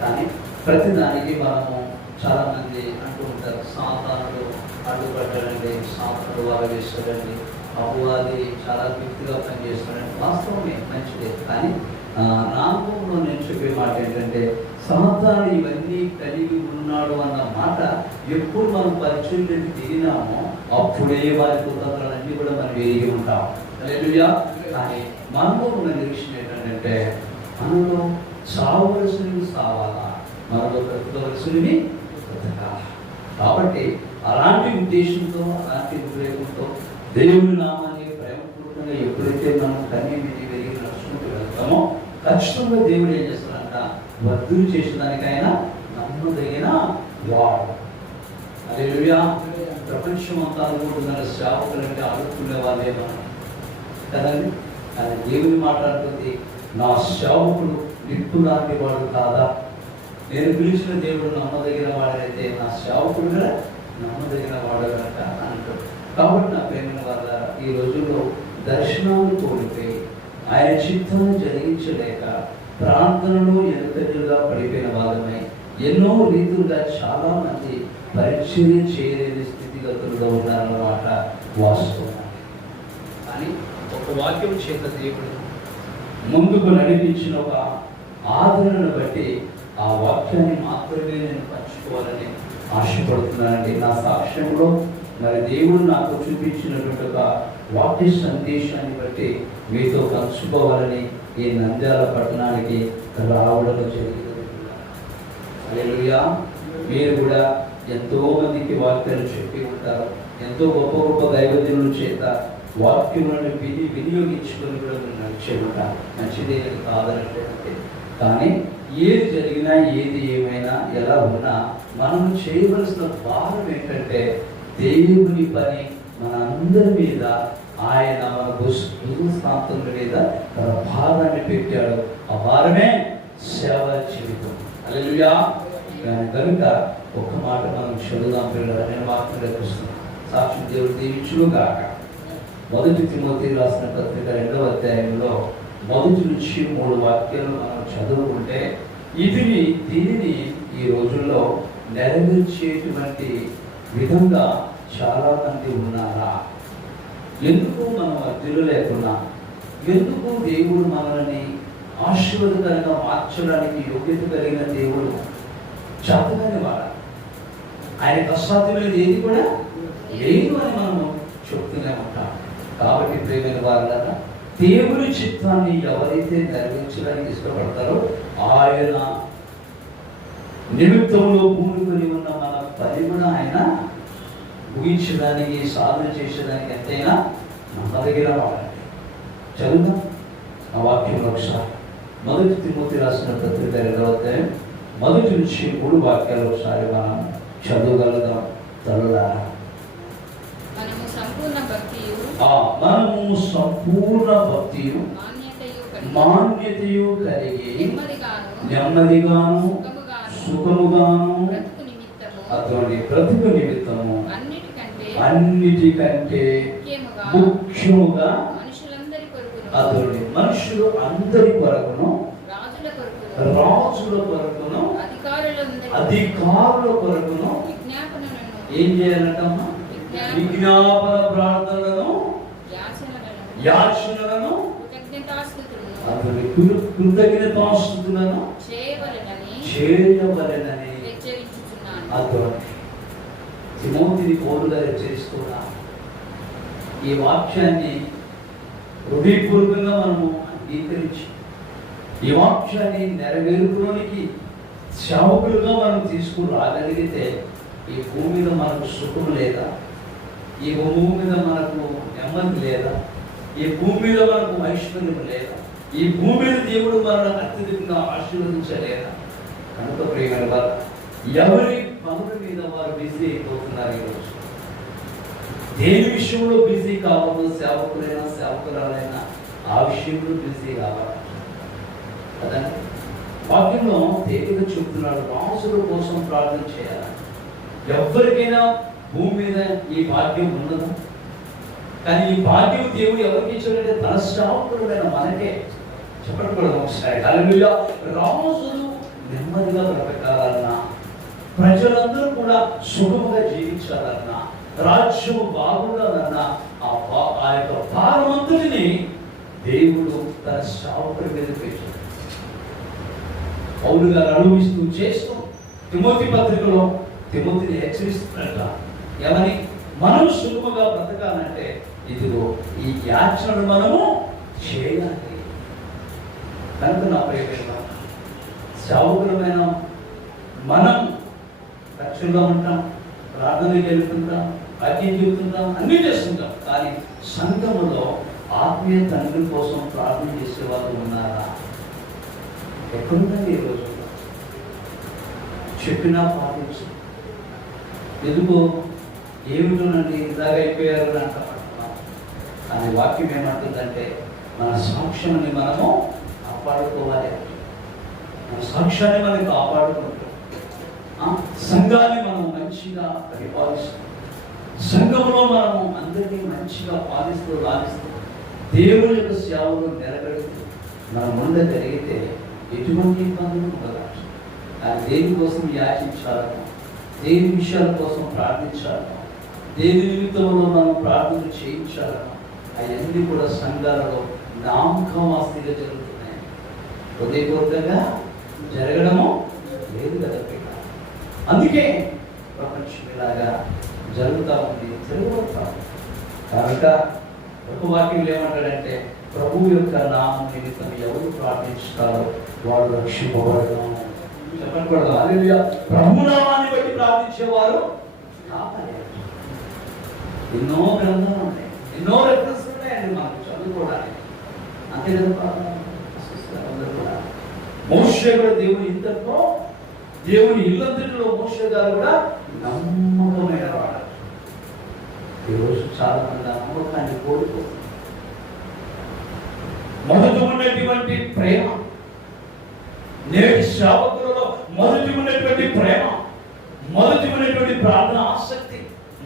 కానీ ప్రతి దానికి మనము చాలా మంది అంటూ ఉంటారు, సాతానుడు అడ్డుపడ్డాడండి, సాతానుడు వాళ్ళు వేస్తాడండి, అపవాది చాలా వ్యక్తిగా పనిచేస్తాడండి. వాస్తవమే, మంచిదే. కానీ నా అనుభవంలో నేను చెప్పే మాట ఏంటంటే, సాతాను ఇవన్నీ కలిగి ఉన్నాడు అన్న మాట ఎప్పుడు మనం పరిచయంలోకి దిగినామో అప్పుడే వారి కుతంత్రాలన్నీ కూడా మనం ఎరిగి ఉంటాం. హల్లెలూయా. కానీ మనలో ఉన్న నిరీక్షణ ఏంటంటే, మనలో చావవలసినవి చావాలా, మనలో బ్రతకవలసినవి బ్రతకాలా. కాబట్టి అలాంటి ఉద్దేశంతో, అలాంటి ఉద్రేకంతో దేవుని నామాన్ని ప్రేమపూర్వకంగా ఎప్పుడైతే మనం కన్నీ వెరిగి నడుచుకుంటూ వెళ్తామో ఖచ్చితంగా దేవుడు ఏం చేస్తాడంట, వర్ధులు చేసేదానికైనా నమ్మదగిన వాడు. హల్లెలూయా. ప్రపంచం అంతా అనుకుంటున్న సేవకులంటే ఆడుకునే వాళ్ళే మనం కదండి. కానీ దేవుని మాట్లాడుతుంది, నా సేవకుడు నిప్పు లాంటి వాడు కాదా, నేను పిలిచిన దేవుడు నమ్మదగిన వాడైతే నా సేవకుడు కూడా నమ్మదగిన వాడు కనుక అంటాడు. కాబట్టి నా ప్రేమ వల్ల ఈ రోజుల్లో దర్శనాలు కోల్పోయి ఆయన చిత్తాన్ని జరిగించలేక ప్రార్థనలో ఎలుకలుగా పడిపోయిన వాళ్ళమై ఎన్నో రీతులుగా చాలా మంది పరిచర్య చేయలేని స్థితిగతులుగా ఉన్నారన్నమాట వాస్తవం. కానీ ఒక వాక్యం చేత దేవుడు ముందుకు నడిపించిన ఒక ఆదరణను బట్టి ఆ వాక్యాన్ని మాత్రమే నేను పంచుకోవాలని ఆశపడుతున్నానండి. నా సాక్ష్యంలో మరి దేవుడు నాకు చూపించినటువంటి ఒక వాక్య సందేశాన్ని బట్టి మీతో పంచుకోవాలని ఈ నంద్యాల పట్టణానికి రావడం జరిగింది. హల్లెలూయా. మీరు కూడా ఎంతో మందికి వాక్యాలు చెప్పి ఉంటారు, ఎంతో గొప్ప గొప్ప దైవజనుల చేత వాక్యములను వినియోగించుకొని కూడా మీరు నడిచే ఉంటారు. మంచిదే కాదనంటే. కానీ ఏది జరిగినా, ఏది ఏమైనా, ఎలా ఉన్నా మనం చేయవలసిన భారం ఏంటంటే, దేవుని పని మన అందరి మీద ఆయన మన భుజస్కాంతముల మీద తన భారాన్ని పెట్టాడు. ఆ భారమే సేవ జీవితం. హల్లెలూయా. కనుక ఒక్క మాట మనం చదువుదాం పిల్లలు. నేను వాక్యం రచిస్తున్నాను, సాక్షి దేవుడు దీవించును గాక. 1 తిమోతి రాసిన పత్రిక 2వ అధ్యాయంలో 1 నుంచి 3 వాక్యాలు మనం చదువుకుంటే దీనిని ఈ రోజుల్లో నెరవేర్చేటువంటి విధంగా చాలా మంది ఉన్నారా? ఎందుకు మనం అర్థులు లేకున్నా, ఎందుకు దేవుడు మనల్ని ఆశీర్వాదకరంగా మార్చడానికి యోగ్యత కలిగిన దేవుడు చేతగానే వాడ, ఆయనకు అసాధ్యమైనది ఏది కూడా లేదు అని మనము చెప్తూనే ఉంటాం. కాబట్టి ప్రేమైన వారులారా, దేవుని చిత్తాన్ని ఎవరైతే నెరవేర్చడానికి ఇష్టపడతారో ఆయన నిమిత్తంలో పూనుకొని ఉన్న మన పని కూడా ఆయన ఊహించడానికి, సాధన చేసేదానికి ఎంతైనా నమ్మదగిన వాడండి. చదువుదాం ఆ వాక్యంలో ఒకసారి. 1 తిమోతి రాసిన పత్రిక 2వ అధ్యాయం 1 నుంచి 3 వాక్యాలు ఒకసారి మనం చదవగలుగుదాం. తల్లులారా, మనము సంపూర్ణ భక్తియు మాన్యతయు కలిగి నెమ్మదిగాను సుఖముగాను అటువంటి బ్రతుకు నిమిత్తము అన్నిటికంటే ముఖ్యముగా అతడు మనుషులు అందరి కొరకును, రాజుల కొరకును, అధికారుల కొరకును ఏం చేయాలంటమ్మా? విజ్ఞాపన ప్రార్థనలను, యాచనలను, అతని కృతజ్ఞతాస్తుతులను చేయవలెనని అతడు తిమోతిని పౌలుగా హెచ్చరిస్తున్నా. ఈ వాక్యాన్ని హృదయపూర్వకంగా మనము అంగీకరించి ఈ వాక్యాన్ని నెరవేరుకోవడానికి సేవకులుగా మనం తీసుకుని రాగలిగితే ఈ భూమి మీద మనకు సుఖం లేదా, ఈ భూమి మీద మనకు నెమ్మది లేదా, ఈ భూమి మీద మనకు ఐశ్వర్యం లేదా, ఈ భూమి మీద దేవుడు మనల్ని అత్యధికంగా ఆశీర్వదించలేదా? కనుక ప్రియమైన వారు, ఎవరి పనుల మీద వారు బిజీ అయిపోతున్నారు ఈరోజు. దేని విషయంలో బిజీ కావాలో, సేవకులైనా సేవకురాలైనా ఆ విషయంలో బిజీ కావాలి కదండి. వాక్యంలో దేవుడు చెప్తున్నాడు, రాజుల కోసం ప్రార్థన చేయాలి. ఎవరికైనా భూమి మీద ఈ భాగ్యం ఉన్నదా? కానీ ఈ భాగ్యం దేవుడు ఎవరికి ఇచ్చాడంటే తన సేవకులమైన మనకే. చెప్పకూడదు ఒకసారి. హల్లెలూయా. రాజులు నెమ్మదిగా బ్రతకాలన్నా, ప్రజలందరూ కూడా సుఖముగా జీవించాలన్నా, రాజ్యం బాగుండాలన్నా ఆ యొక్క భారమంతుడిని దేవుడు తన సేవకుడి మీద పెట్టాడు. పౌలు గారు అనుభవిస్తూ చేస్తూ తిమోతి పత్రికలో తిమోతిని హెచ్చరిస్తున్నట్ట. ఏమని? మనం సుఖముగా బ్రతకాలంటే ఇదిగో ఈ యాచనను మనము చేయాలి. కనుక నా ప్రియమైన సేవకులమైన మనం రక్షణలో ఉంటాం, ప్రార్థనకి వెళ్తుంటాం, వాక్యం చెబుతుంటాం, అన్నీ చేస్తుంటాం. కానీ సంఘములో ఆత్మీయ తండ్రి కోసం ప్రార్థన చేసే వాళ్ళు ఉన్నారా? ఎక్కడుందండి ఈ రోజు? చెప్పినా పాటించు. ఎందుకో ఏమిటోనండి ఇలాగ అయిపోయారు అంటున్నాం. కానీ వాక్యం ఏమంటుందంటే మన సాక్ష్యాన్ని మనము కాపాడుకోవాలి. మన సాక్ష్యాన్ని మనం కాపాడుకుంటాం. సంఘాన్ని మనం మంచిగా పరిపాలిస్తాం. సంఘంలో మనము అందరినీ మంచిగా పాలిస్తూ లాగిస్తూ దేవుని యొక్క సేవలు నిలబెడుతూ మనం ఉండగలిగితే ఎటువంటి ఇబ్బందులు ఉండవచ్చు. కానీ దేని కోసం యాచించాలనో, దేని విషయాల కోసం ప్రార్థించాలనో, దేని నిమిత్తంలో మనం ప్రార్థన చేయించాలనో అవన్నీ కూడా సంఘాలలో నామకావాస్తిగా జరుగుతున్నాయి. హృదయపూర్వకంగా జరగడము లేదు కదా. అందుకే ప్రపంచం ఇలాగా జరుగుతూ ఉంది, జరుగుతూ. కనుక ఒక వాక్యం ఏమంటాడంటే ప్రభు యొక్క నామం నిమిత్తం ఎవరు ప్రార్థించుతారో వాళ్ళు రక్షింపబడతారు. చెప్పకూడదు. హల్లెలూయా. ప్రభు నామాన్ని బట్టి ప్రార్థించేవారు కాపాడారు. ఎన్నో గ్రంథాలు ఉన్నాయి, ఎన్నో రెఫరెన్స్ ఉన్నాయండి మనకు చదువుకోవడానికి. అంతే కదా. మోషే కూడా దేవుని ఇంతలో దేవుని ఇల్లంతటిలో మోషే గారు కూడా నమ్మకమైన వాడు. ఈరోజు చాలా మంది నమ్మకాన్ని కోరుకోరు. మొదటి ఉన్నటువంటి ప్రేమ, నేటి సేవకులలో మొదటి ఉన్నటువంటి ప్రేమ, మొదటి ఉన్నటువంటి ప్రార్థన ఆసక్తి,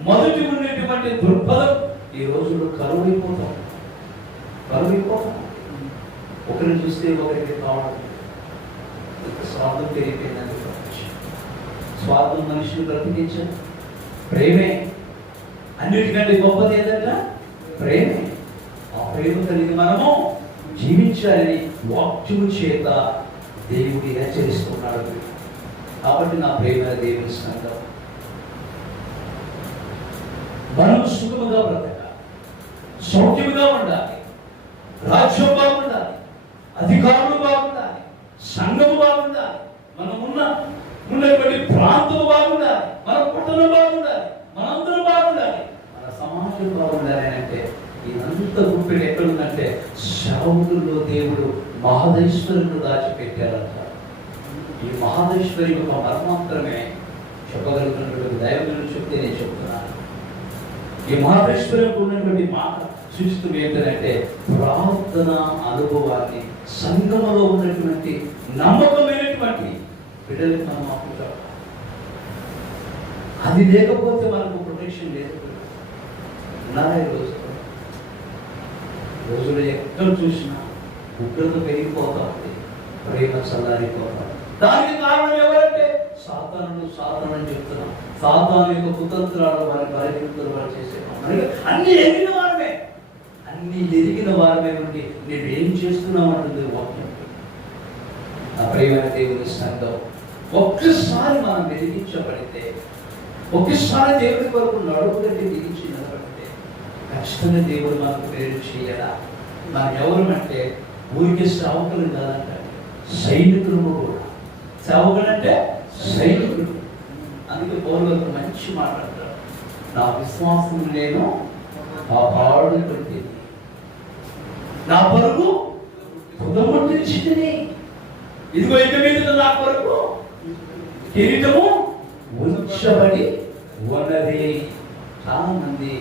మొదటి ఉన్నటువంటి దృక్పథం ఈ రోజుల్లో కరువైపోతాం. ఒకరిని చూస్తే ఒకరికి కావడం. స్వార్థం పెరిగిపోయిందని స్వార్థం మనిషిని బ్రతికించదు. ప్రేమే అన్నిటికంటే గొప్పది ఏదంటే ప్రేమే. ఆ ప్రేమ కలిగి మనము జీవించాలని వాక్యము చేత దేవుడు హెచ్చరిస్తున్నాడు. కాబట్టి నా ప్రేమ దేవుని సంఘం మనం సుఖముగా బ్రతకాలి, సౌఖ్యముగా ఉండాలి, రాజ్యం బాగుండాలి, అధికారులు బాగుండాలి, సంఘము బాగుండాలి, మనం ఉన్నటువంటి ప్రాంతం బాగుండాలి, మన కుటుంబం బాగుండాలి, మనందరూ బాగుండాలి, మన సమాజం బాగుండాలి అని అంటే ఇదంత గుప్పెడు ఎక్కడుందంటే సేవకుల్లో దేవుడు మహదైశ్వర్యులు దాచిపెట్టారంట. ఈ మహదైశ్వర్యం యొక్క మర్మాంతరమే చెప్పగలుగుతున్నటువంటి దైవజనులు చెప్తే నేను చెప్తున్నాను. ఈ మహదైశ్వర్యం ఉన్నటువంటి మాట సూచిస్తుంది ఏంటంటే ప్రార్థన అనుభవాన్ని, సంఘములో ఉన్నటువంటి నమ్మకమైనటువంటి బిడ్డలకు మనం అప్పుతాం. అది లేకపోతే మనకు ప్రొటెక్షన్ లేదు. ఉన్నారా రోజులు ఎక్కడ చూసినా ఉగ్రత పెరిగిపోతా ఉంది, ప్రేమ చల్లారిపోతా. దానికి కారణం ఎవరంటే సాతాను అని చెప్తున్నాం. సాతాను యొక్క కుతంత్రాలు వారి బలహీనతలు వారు చేసేవారు. అన్ని ఎరిగిన వారమే నుండి నేను ఏం చేస్తున్నావు అంటుంది వాక్యం. ఆ ప్రేమ దేవుని సంఘం ఒక్కసారి మనం వెలిగించబడితే, ఒక్కసారి దేవుడి కొరకు నడుపుదంటే దిగించి నిలబడితే ఖచ్చితంగా దేవుడు మనకు పేరు చేయడా. మనం ఎవరు అంటే ఊరికే సేవకులు కాదంటే సైనికులు కూడా. సేవకులు అంటే సైనికులు. అందుకే పౌలు మంచి మాట్లాడతారు. నా విశ్వాసం నేను కాపాడుకుంటుంది, నా కొరకు తుదముట్టించింది. ఇదిగో ఇక మీద నా కొరకు కిరీటము ఉంచబడి ఉన్నది. చాలా మంది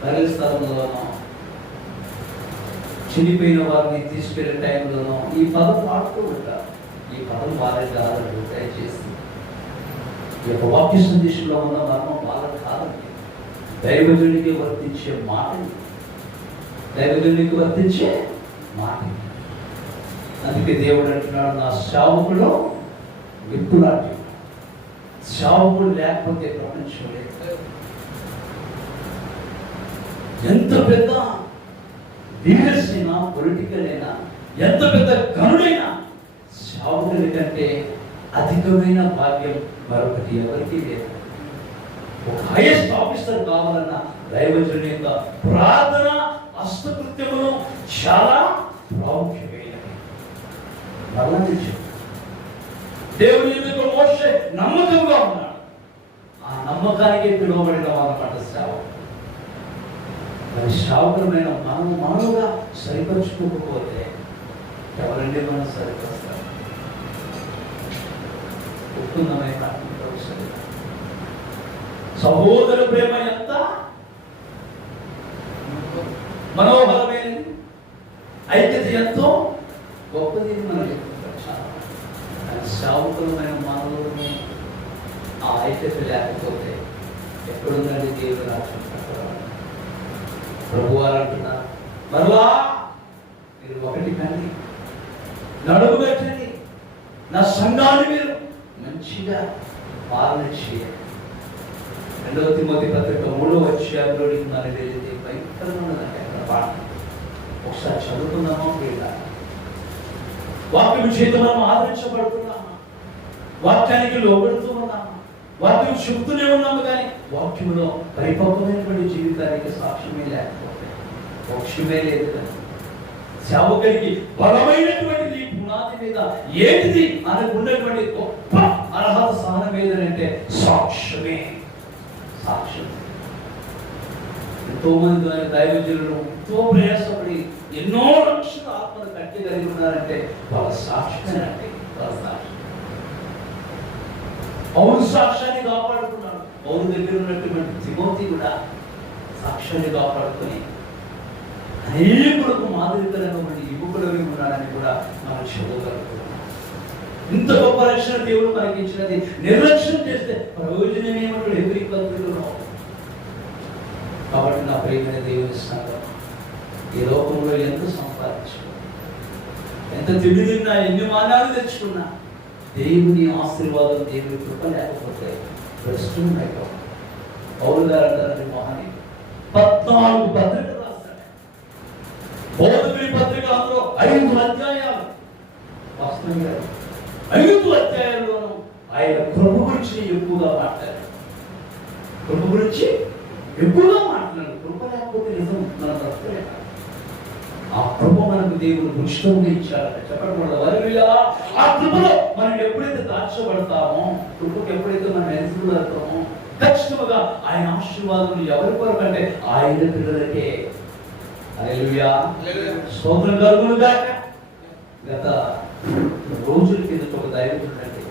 బయలు స్థలంలోనూ చనిపోయిన వారిని తీసుకెళ్లే టైంలోనూ ఈ పదం పాడుతూ ఉంటారు. ఈ పదం బాగా కాదండి. దయచేసి ఈ యొక్క వాక్య సందేశంలో ఉన్న మర్మం బాగా కాదండి. దైవజనుడికి వర్తించే మాట, దైవజనుడికి వర్తించే మాట. అందుకే దేవుడు అంటున్నాడు, నా సేవకుడు విప్పులాంటి సేవకుడు లేకపోతే ప్రపంచం లేదు. ఎంత పెద్ద లీడర్స్ అయినా, పొలిటికల్ అయినా, ఎంత పెద్ద గనుడైనా సేవకుడి కంటే అధికమైన భాగ్యం మరొకటి ఎవరికి లేదు. ఒక హైయెస్ట్ ఆఫీసర్ కావాలన్న దైవజనుని యొక్క ప్రార్థన హస్తకృత్యములు చాలా ప్రాముఖ్యమైనవి. మరలా దేవుని యొక్క మోషే నమ్మకంగా ఉన్నాడు. ఆ నమ్మకానికి పిలువబడిన వారన్నమాట సేవకుడు. మరి సేవకులమైన మనముగా సరిపరుచుకోకపోతే ఎవరండి మనం సరిపరుస్తారు? ఒప్పుకుందామైన సహోదర ప్రేమ ఎంత మనోహరమైనది, ఐక్యత ఎంతో గొప్పది మనం చెప్పుకుంటాం. సేవకులమైన మనలోనే ఆ ఐక్యత లేకపోతే ఎక్కడుందండి దేవుని రాజ్యం? ప్రభు వారు అంటున్నారు, మరలా మీరు ఒకటి కానీ నడుము పెట్టండి, నా సంఘాన్ని మీరు మంచిగా పాలన చేయాలి. 2వ తిమోతి పత్రిక 3వ అధ్యాయంలో మనకి తెలియదు, భయంకరంగా ఉన్నదండి అక్కడ పాఠం. ఒకసారి చదువుకుందామా? వాక్యం చేత మనం ఆదరించబడుతున్నామా? వాక్యానికి లోబడుతూ ఉన్నామా? వాక్యం చెబుతూనే ఉన్నాము, కానీ వాక్యంలో పరిపక్వమైనటువంటి జీవితానికి సాక్ష్యమే లేకపోతే మోక్షమే లేదు. కానీ సేవకుడికి బలమైనటువంటి పునాది మీద ఏంటిది మనకు ఉన్నటువంటి గొప్ప అర్హత సహనం ఏదంటే సాక్ష్యమే. సాక్ష్యం. ఎంతో మంది దైవజనులు ఎంతో ప్రయాసపడి ఎన్నో లక్షల ఆత్మలు కట్టి కలిగి ఉన్నారంటే వాళ్ళ సాక్ష్యమేనండి. వాళ్ళ సాక్ష్యం. పౌరు సాక్ష్యాన్ని కాపాడుకున్నాడు. పౌరు దగ్గర ఉన్నటువంటి తిమోతి కూడా సాక్ష్యాన్ని కాపాడుకొని అనేకులకు మాదిరికరమైన యువకులవి ఉన్నాడని కూడా మనం చదవగలుగుతున్నాం. ఇంత గొప్ప రక్షణ దేవుడు మనకి ఇచ్చినది నిర్లక్ష్యం చేస్తే ప్రయోజనం ఏమంటాడు? ఎవరి పద్ధతుల్లో. కాబట్టి నా ప్రియమైన దేవుని సంఘం, ఈ లోకంలో ఎంత సంపాదించుకున్నా, ఎంత తిండి తిన్నా, ఎన్ని మానాలు తెచ్చుకున్నా, దేవుని ఆశీర్వాదం, దేవుని కృప లేకపోతే ప్రశ్న. పౌలు గారు అంటారండి, మహాని 14 పత్రికలు రాస్తాడు. బోధకుడి పత్రిక అందులో 5 అధ్యాయాలు. వాస్తవంగా 5 అధ్యాయాల్లోనూ ఆయన కృప గురించి ఎక్కువగా మాట్లాడారు. కృప గురించి ఎక్కువగా మాట్లాడారు. కృప లేకపోతే నిజం మన బ్రతకలేక. ఆ కృప మనకు దేవుడు ఉచితంగా ఇచ్చారట. చెప్పకుండా వరిలా ఆ కృపలో మనం ఎప్పుడైతే దాచబడతామో, కృపకు ఎప్పుడైతే మనం ఎదుగుతామో, ఖచ్చితంగా ఆయన ఆశీర్వాదం ఎవరి కొరకు అంటే ఆయన పిల్లలకే. హల్లెలూయా, స్తోత్రం కలుగును గాక. గత రోజుల కింద ఒక దైవజనుడు అంటే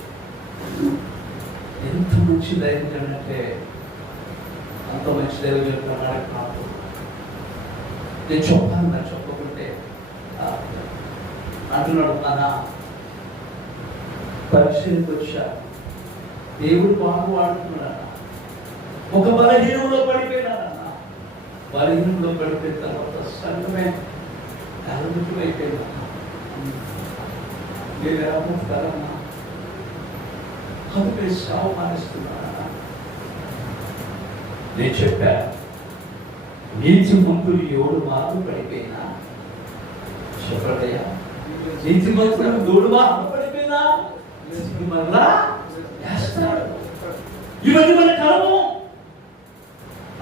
ఎంత మంచి దైవజనుడు అంటే అంత మంచి దైవజనుడు అన్నాడు. నాకు నేను చెప్పాను, నాకు చెప్పకుంటే అంటున్నాడు, మన పరిశీలికి వచ్చా దేవుడు బాగా వాడుతున్నాడు. ఒక బలహీనంలో పడిపోయినాడన్న. బలహీనంలో పడిపోయిన తర్వాత సంఘమే అయిపోయిందన్న. మీరు ఎలా పోతారన్నా? అందుకే సావు మానేస్తున్నాడన్నా. నేను చెప్పాను, నీతి మంతులు 7 మార్లు పడిపోయినా చెప్పడయ్యా, నీతి మంతులు 7 మార్లు పడిపోయినా మళ్ళా వేస్తాడు. ఇవన్నీ మన అనుభవం.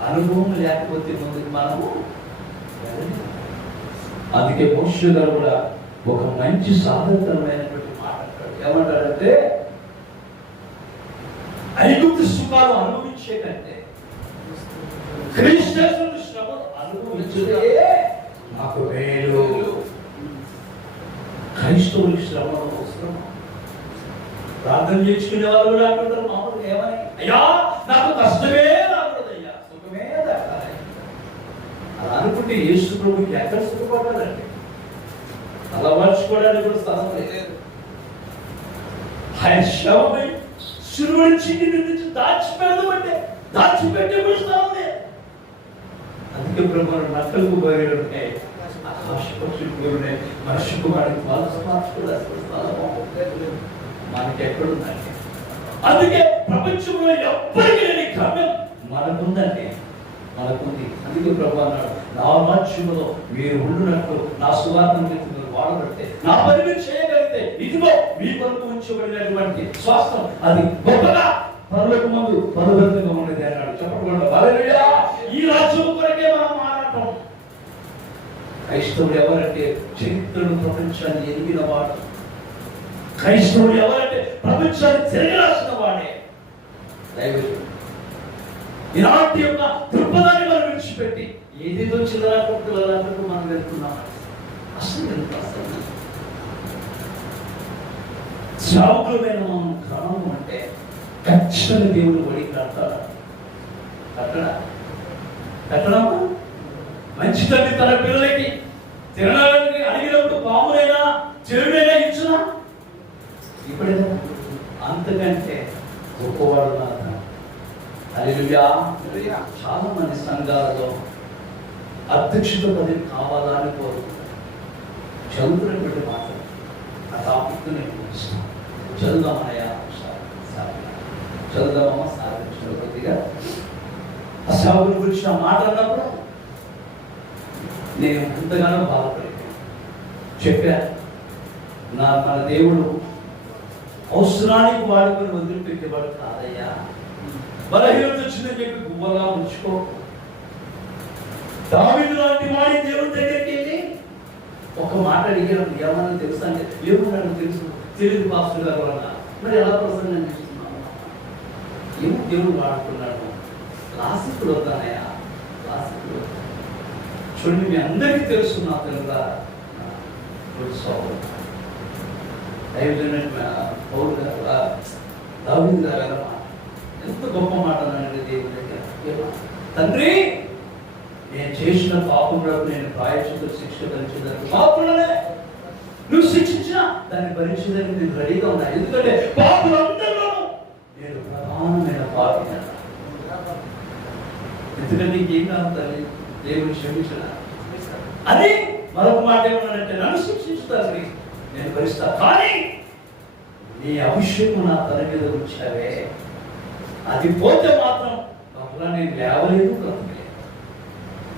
అనుభవం లేకపోతే ముందుకు మనము. అందుకే మోషే గారు కూడా ఒక మంచి సాధారణమైనటువంటి మాట అంటాడు. ఏమంటాడంటే, ఐగుప్తు సుఖాలు అనుభవించే కంటే క్రీస్తు శ్రమలు అనుభవించే నాకు మేలు. క్రైస్తవులకి శ్రమలు అవసరం. ప్రార్థన చేసుకునే వాళ్ళు కూడా అంటుంటారు మామూలుగా, ఏమని? అయ్యా నాకు కష్టమే రాకూడదయ్యా, సుఖమే దక్కాలి. అలా అనుకుంటే యేసు ప్రభుకి ఎక్కడ సుఖపడ్డారండి? అలవర్చుకోవడానికి కూడా స్థలం లేదు. ఆయన శవమై శిలువ నుంచి దాచిపెడదామంటే దాచిపెట్టే కూడా స్థలం లేదు. అందుకే ప్రభు నక్కలకు బయలు ఉన్నాయి, ఆకాశ పక్షులకు ఉన్నాయి, మనిషి కుమారుడికి మనకి ఎక్కడుందండి? అందుకే ప్రపంచంలో ఎప్పటికీ లేని గమ్యం మనకుందండి, మనకుంది. అందుకే ప్రభు అన్నాడు, నా రాజ్యంలో మీరు ఉండునట్లు నా సువార్తను వాడబడితే, నా పని మీరు చేయగలిగితే, ఇదిగో మీ కొరకు ఉంచబడినటువంటి స్వాస్థ్యం అది గొప్పగా పరులకు పరువర్తంగా ఉన్నది అన్నాడు. చెప్పకుండా హల్లెలూయా. ఈ రాజ్యం కొరకే మనం మాట్లాడటం. క్రైస్తవుడు ఎవరంటే చరిత్రను ప్రపంచాన్ని ఎదిగిన వాడు. క్రైస్తవుడు ఎవరంటే ప్రపంచాన్ని తిరగరాసిన వాడే. ఇలాంటి యొక్క దృక్పథాన్ని మనం విడిచిపెట్టి ఏదేదో చిల్లర కొట్టులకు మనం వెళ్తున్నాం. అసలు సాగులమైన మనం క్రమం అంటే ఖచ్చితంగా దేవుడు వడి కట్టడం మంచి తల్లి తన పిల్లలకి తినడానికి అడిగినప్పుడు పాములైనా చెరువునైనా ఇచ్చునా? ఇప్పుడేనా అంతకంటే గొప్పవాడు హల్లెలూయా. చాలా మంది సంఘాలలో అధ్యక్షత పదవి కావాలా అని కోరుకుంటారు. చదువుకున్నటువంటి మాత్రం ఆ టాపిక్ నేను చదువుదామయ్యా, చదువుదామా సాధించిన కొద్దిగా ఆ సేవకుని గురించి ఆ మాట అన్నప్పుడు నేను ఎంతగానో బాధపడిపోయాను. చెప్పాను, మన దేవుడు అవసరానికి వాడుకొని వదిలిపెట్టేవాడు కాదయ్యా. బలహీనత వచ్చిందని చెప్పి గువ్వలా ఉంచుకో. దావీదు లాంటి వాడి దేవుడి దగ్గరికి వెళ్ళి ఒక మాట అడిగాను, ఏమన్నా తెలుసా అంటే ఏమన్నా తెలియదు పాస్టర్ గారు అన్నా. మరి ఎలా ప్రసంగం చేస్తున్నాను? ఏమో దేవుడు వాడుతున్నాడు. క్లాసిక్లు వద్దానయ్యా, క్లాసిక్లు చూడండి. మీ అందరికీ తెలుసు నా తెలుగుగా పౌరు గారు దావీదు గారు ఎంత గొప్ప మాట అన్నాడంటే దేవుడి దగ్గర, తండ్రి నేను చేసిన పాపములకు నేను ప్రాయశ్చిత్త శిక్ష భరించడానికి పాపులనే నువ్వు శిక్షించినా దాన్ని భరించడానికి నేను రెడీగా ఉన్నా. ఎందుకంటే పాపులందరూ నేను ప్రధానమైన పాపిని. ఎందుకంటే ఇంకేం కాదు తల్లి, దేవుని క్షమించిన అని మరొక మాట ఏమన్నానంటే, నన్ను శిక్షించుతాను నేను భరిస్తా, కానీ నీ అభిషేకం నా తల మీద ఉంచావే, అది పోతే మాత్రం అలా నేను లేవలేదు.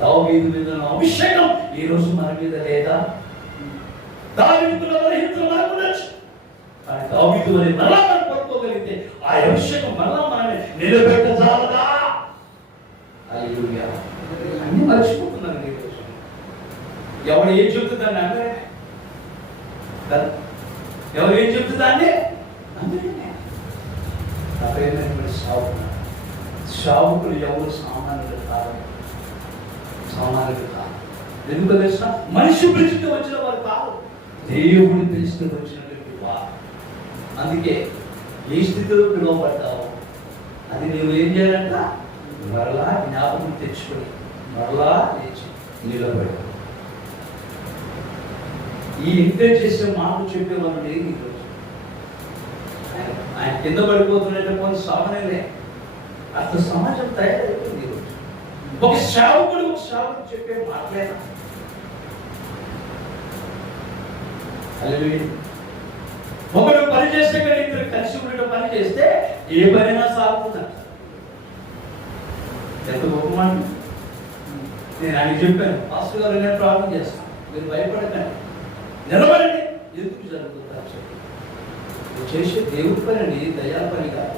దావీదు మీద అభిషేకం ఈ రోజు మన మీద లేదా? దావీదులో బలహీనతలు మనకు ఉండొచ్చు, కానీ దావీదు అని మరలా మనం పట్టుకోగలిగితే ఆ అభిషేకం మరలా మనల్ని నిలబెట్టజాలదా? హల్లెలూయా. అన్ని మర్చిపోతున్నారు ఈ రోజు. ఎవరు ఏం చెప్తుందాన్ని అందరే, ఎవరు ఏం చెప్తుందాన్ని అందరే. సావుకులు ఎవరు సామాన్యులు కాదు, సామాన్యులు కాదు. ఎందుకు తెలుసా? మనిషి పిలిచితే వచ్చిన వారు కాదు, దేవుడు పిలిచితే వచ్చినటువంటి వారు. అందుకే ఏ స్థితిలో పిలువబడ్డావు అది నువ్వు ఏం చేయాలంట? మరలా జ్ఞాపకం తెచ్చుకొని మరలా లేచి నిలబడి ఈ ఎంకరేజ్ చేసే మాటలు చెప్పేవాళ్ళు లేదు ఈరోజు. ఆయన కింద పడిపోతున్నటువంటి సామాన్యులే. అసలు సమాజం తయారైపోయింది ఈరోజు. ఒక సేవకుడు చెప్పే మాటలేనా? ఒకరు పని చేస్తే కానీ ఇద్దరు కలిసి ఉండటం పని చేస్తే ఏ పనైనా సాగుతుందంట. ఎంత గొప్ప మాట. నేను ఆయన చెప్పాను, పాస్టర్ గారు నేను ప్రార్థన చేస్తాను, మీరు భయపడకండి, నిలబడండి. ఎందుకు జరుగుతుందా చెప్పి చేసే దేవుడి పని అండి, దయా పని కాదు.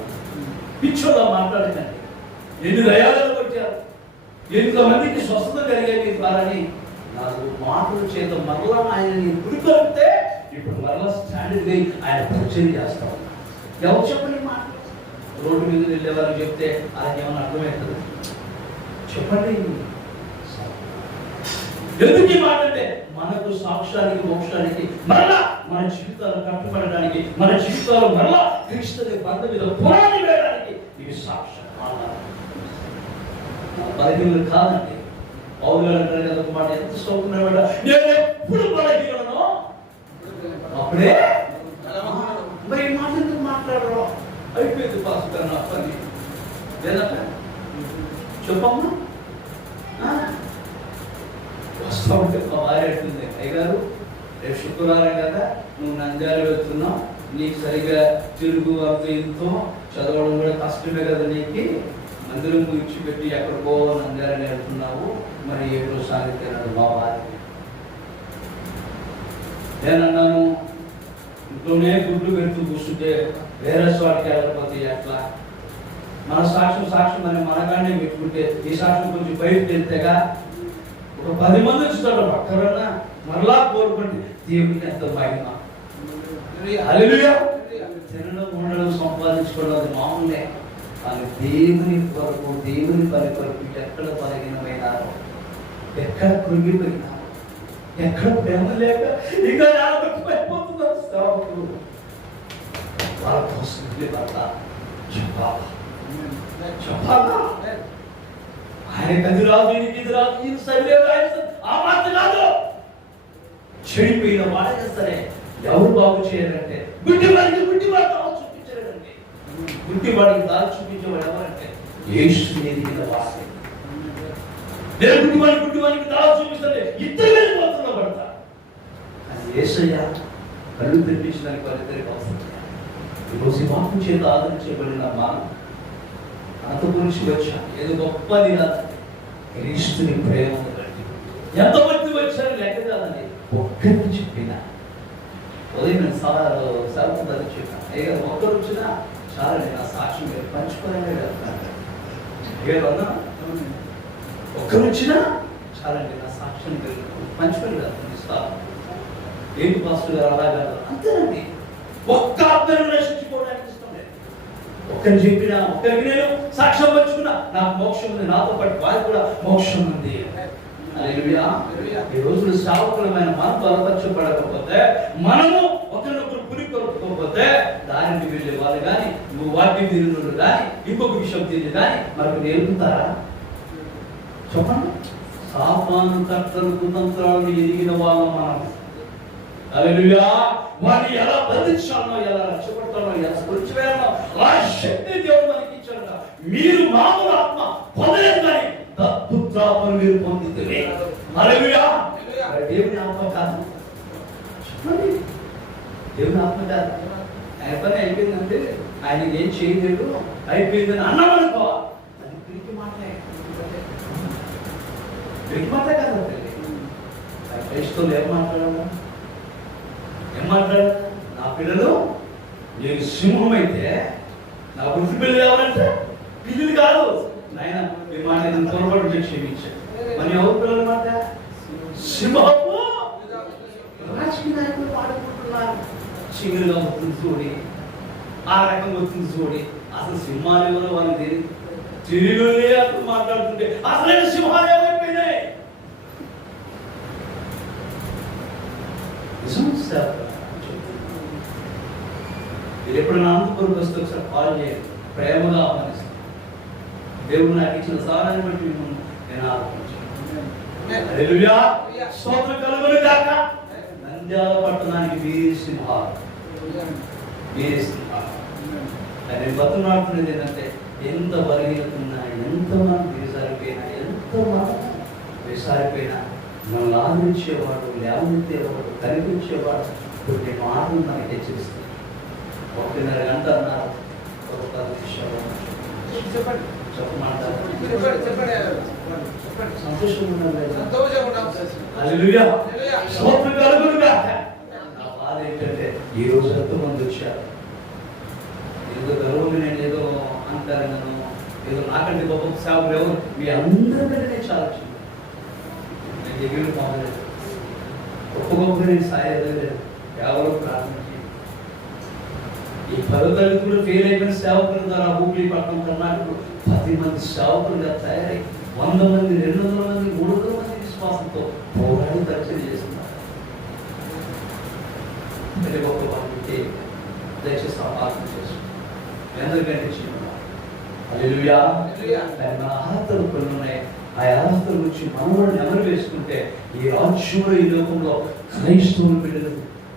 పిచ్చోలా మాట్లాడకండి. ఎన్ని దయాలను కొట్టారు, ఎంతమందికి స్వస్థత కలిగేది ద్వారాని నాకు మాటల చేత మరలా ఆయన నేను గురికొలిపితే ఇప్పుడు మరలా స్టాండర్డ్ గా ఆయన పరిచయం చేస్తా ఉన్నా. ఎవరు చెప్పండి మాట? రోడ్డు మీద వెళ్ళే వాళ్ళు చెప్తే ఆయన ఏమైనా అర్థమవుతుంది? చెప్పండి. ఎందుకు ఈ మాట అంటే మనకు సాక్ష్యానికి మోక్షానికి మరలా మన జీవితాలు కట్టుబడడానికి, మన జీవితాలు మరలా క్రీస్తు బంధ మీద పునాది వేయడానికి ఇవి సాక్ష్యం. బలహీనులు కాదండి. పౌలు గారు అంటారు కదా ఒక మాట, ఎంత సౌకున్నాడు, నేను ఎప్పుడు బలహీనను అప్పుడే. మరి ఈ మాట ఎందుకు మాట్లాడరు? అయిపోయింది పాస్టర్ నా పని లేదా చెప్పమ్మా. వస్తా ఉంటే మా భార్య అంటుంది, అయ్యగారు రేపు శుక్రవారం కదా, నువ్వు నంద్యాల వెళ్తున్నావు, నీకు సరిగా తెలుగు అంత ఇంతో చదవడం కూడా కష్టమే కదా, నీకు మందిరం విడిచిపెట్టి ఎక్కడికో నంద్యాలని వెళ్తున్నావు, మరి ఏదో సాగితే అన్నాడు మా భార్య. నేనన్నాను, ఇంట్లోనే గుడ్లు పెడుతూ కూర్చుంటే వేరే చోటికి వెళ్ళకపోతే ఎట్లా? మన సాక్ష్యం అని మనగానే పెట్టుకుంటే ఈ సాక్ష్యం కొంచెం బయటకు వెళ్తేగా ఒక 10 మంది వచ్చుతాడు పక్కన మరలా కోరుకుంటే దేవుడికి ఎంత మహిమ. హల్లెలూయా. తినడం ఉండడం సంపాదించుకోవడం అది మామూలే, కానీ దేవుని కొరకు దేవుని పని కొరకు ఎక్కడ బలహీనమైనారో, ఎక్కడ కృంగిపోయినారో, ఎక్కడ ప్రేమ లేక ఇంకా పడిపోతున్నారు సేవకులు, వాళ్ళ కోసం చెప్పాలా? ఆయన గది రాదు, ఇది రాదు, ఇది సరిలేదు, ఆ మాట కాదు. చెడిపోయిన వాడైనా సరే ఎవరు బాగు చేయాలంటే గుడ్డివాడికి దారి చూపించాడండి. గుడ్డివాడికి దారి చూపించేవాడు ఎవరంటే యేసు ఎదిగిన వాడే. నేను గుడ్డివాడికి దారి చూపిస్తానే ఇద్దరు వెళ్ళిపోతున్నా పడతా. అది యేసయ్య కళ్ళు తెప్పించడానికి వాళ్ళిద్దరికి అవసరం. ఈరోజు ఈ వాక్యం చేత ఆదరించబడిన అంత గురించి వచ్చా, ఏదో గొప్పది కాదండి, క్రీస్తుని ప్రేమ ఉందండి. ఎంతమంది వచ్చారు లెక్క కాదండి, ఒక్కరిని చెప్పినా. ఉదయం నేను సరఫరా చెప్పాను, అయ్యా ఒక్కరు వచ్చినా చాలండి, నా సాక్ష్యం మీరు పంచుకోవాలనే వెళ్తాను. అయ్యా ఒక్కరు వచ్చినా చాలండి, నా సాక్ష్యం మీరు పంచుకొని వెళ్తాను. ఇస్తాను ఏంటి పాస్టర్ గారు అలా కాదు, అంతేనండి. ఒక్క అర్థం రక్షించుకోవడానికి ఇష్టం లేదు. ఒక్కరిని చెప్పినా, ఒక్కరికి నేను సాక్ష్యం పంచుకున్నా, నాకు మోక్షం ఉంది, నాతో పాటు వారి కూడా మోక్షం ఉంది. హల్లెలూయా. ఈ రోజులు సేవకులమైన మనం బలపరచబడకపోతే, మనము ఒకరినొకరు పురికొల్పుకోకపోతే దానికి వెళ్ళే వాళ్ళు కానీ, నువ్వు వాక్యం తిరిగినోళ్ళు కానీ, ఇంకొక విషయం తిరిగి కానీ మనకు నేర్పుతారా? చెప్పండి. సాతాను కట్టలు కుతంత్రాలను ఎదిగిన వాళ్ళం మనం. హల్లెలూయా. వారిని ఎలా బంధించాలో, ఎలా రక్షపడతానో, ఎలా స్పృశించాలో ఆ శక్తి దేవుడు మనకి ఇచ్చాడు. మీరు మామూలు ఆత్మ పొందలేదు కానీ అద్భుతాత్మను మీరు పొందితే. హల్లెలూయా. దేవుని ఆత్మ కాదు, చెప్పండి, దేవుని ఆత్మ కాదు. ఆయన పని అయిపోయిందంటే ఆయనకి ఏం చేయలేదు, అయిపోయిందని అన్నామనుకో, అది పిరికి మాటలే, పిరికి మాట కదా. క్రైస్తవులు ఏం మాట్లాడాలా? నా పిల్లలు, నేను సింహం అయితే నా వృద్ధి పిల్లలు ఎవరంటే పిల్లలు కాదు నాయన, మీ మాట నేను పొరపాటు క్షమించాను. మరి ఎవరు పిల్లలు మాట? సింహము. రాజకీయ నాయకులు వాడుకుంటున్నారు, సింగిల్గా వస్తుంది చూడి, ఆ రకం వస్తుంది చూడి. అసలు సింహాలు ఎవరో వాళ్ళకి తెలియదు, తిరిగి అప్పుడు మాట్లాడుతుంటే అసలైన సింహాలు ఏమైపోయినాయి. మీరు ఎప్పుడైనా అనంతపురం వస్తే ఒకసారి కాల్ చేయండి, ప్రేమగా ఆహ్వానిస్తాను. దేవుడు నాకు ఇచ్చిన సారాన్ని బట్టి నేను ఆలోచించాను. హల్లెలూయా. స్తోత్రం కలుగును గాక. నంద్యాల పట్టణానికి వీరి సింహాలు, వీరి సింహాలు. నేను బతుమాడుతున్నది ఏంటంటే, ఎంత బలహీనతున్నా, ఎంతమంది దిగజారిపోయినా, ఎంతమంది విసారిపోయినా మనల్ని ఆదరించేవాడు, లేవనెత్తేవాడు, కనిపించేవాడు కొన్ని మాటలు మనకి హెచ్చరిస్తుంది. 1.5 గంట అన్నారు, ఒక 10 నిమిషాలు చెప్పమంటారు. సంతోషంగా ఉన్నారు. హల్లెలూయా. స్తోత్రం కలుగును గాక. నా బాధ ఏంటంటే ఈ రోజు ఎంతమంది వచ్చారు, ఏదో గర్వం, నేను ఏదో అంటారనను, ఏదో నాకంటే గొప్ప సేవకులు ఎవరు, మీ అందరికంటే నేను చాలా చిన్న దగ్గర పొందలేదు. గొప్ప నేను సాయి ఎదగలేదు, ఎవరు ప్రార్థించి ఈ 10 తరగతులు ఫెయిల్ అయిపోయిన సేవకుల ద్వారా హూగ్లీ పట్టణం కర్ణాటకలో 10 మంది సేవకులుగా తయారై 100 మంది, 200 మంది, 300 మంది విశ్వాసంతో పోరాడి దర్శనం చేస్తున్నారు. గొప్ప వాళ్ళకి దయచేసి ఆత్మ చేస్తున్నాం. ఎందుకంటే చిన్న హల్లెలూయా. మన అర్హతలు కొన్ని ఉన్నాయి, ఆ అర్హతల గురించి మనలో నెమరు వేసుకుంటే ఈ రాజ్యంలో, ఈ లోకంలో క్రైస్తవుల బిడ్డలు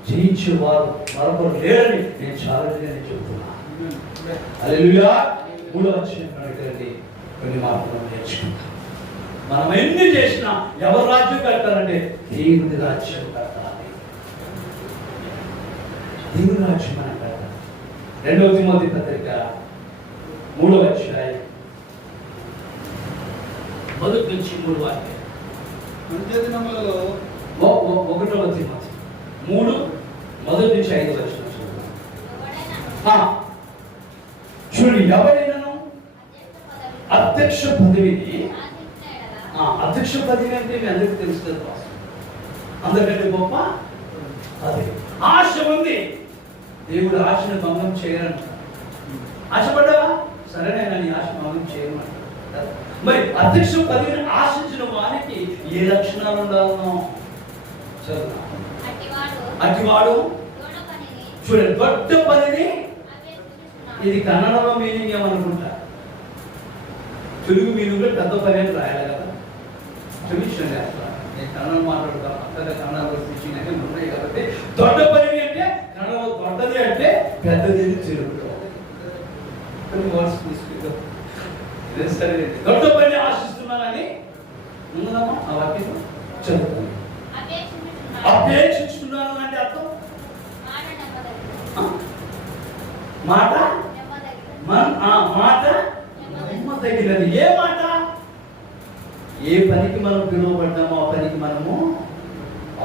జయించేవారు మరొకరు లేరని నేను చాలా చెబుతున్నాను. హల్లెలూయా. 3వ అధ్యాయం కొన్ని మాటలు నేర్చుకుంటాం. మనం ఎన్ని చేసినా ఎవరు రాజ్యం కట్టాలంటే దేవుని రాజ్యం కట్టాలి. దేవుని రాజ్యం మనం కట్టాలి. 2వ తిమోతి పత్రిక 3వ అధ్యాయం 1 నుంచి 3 వాక్యాలు. అంత్య దినములలో 1వ తిమోతి 3 1 నుంచి 5 వచనం చూడు. ఎవరైనాను అధ్యక్ష పదవిని, అధ్యక్ష పదవి అంటే మీ అందరికీ తెలుస్తుంది, అందరికంటే గొప్ప పదవి. ఆశ ఉంది, దేవుడు ఆశను భంగం చేయరంట. ఆశపడ్డావా? సరేనైనా నీ ఆశ భంగం చేయమంటారు. మరి అధ్యక్ష పదవిని ఆశించిన వారికి ఏ లక్షణాలు ఉండాలనో చదువు. అటివాడు చూడండి, దొడ్డ పనిని, ఇది కన్నడలో మీనింగ్ ఏమనుకుంటా, తెలుగు మీనింగ్లో పెద్ద పని అని రాయాలి కదా. చూపించండి అసలు నేను కన్నడ మాట్లాడతాను, అక్కడ కన్నడలో స్విచ్చింగ్ ఉన్నాయి కాబట్టి దొడ్డ పని అంటే కన్నడలో దొడ్డది అంటే పెద్దది తెలుగులో దొడ్డ పని ఆశిస్తున్నానని ఉన్నదమ్మా ఆ వాక్యం చదువుతాను. అపేక్షిస్తున్నాను అంటే అర్థం మాట మాట నమ్మదగినది. ఏ మాట? ఏ పనికి మనం పిలువబడ్డామో ఆ పనికి మనము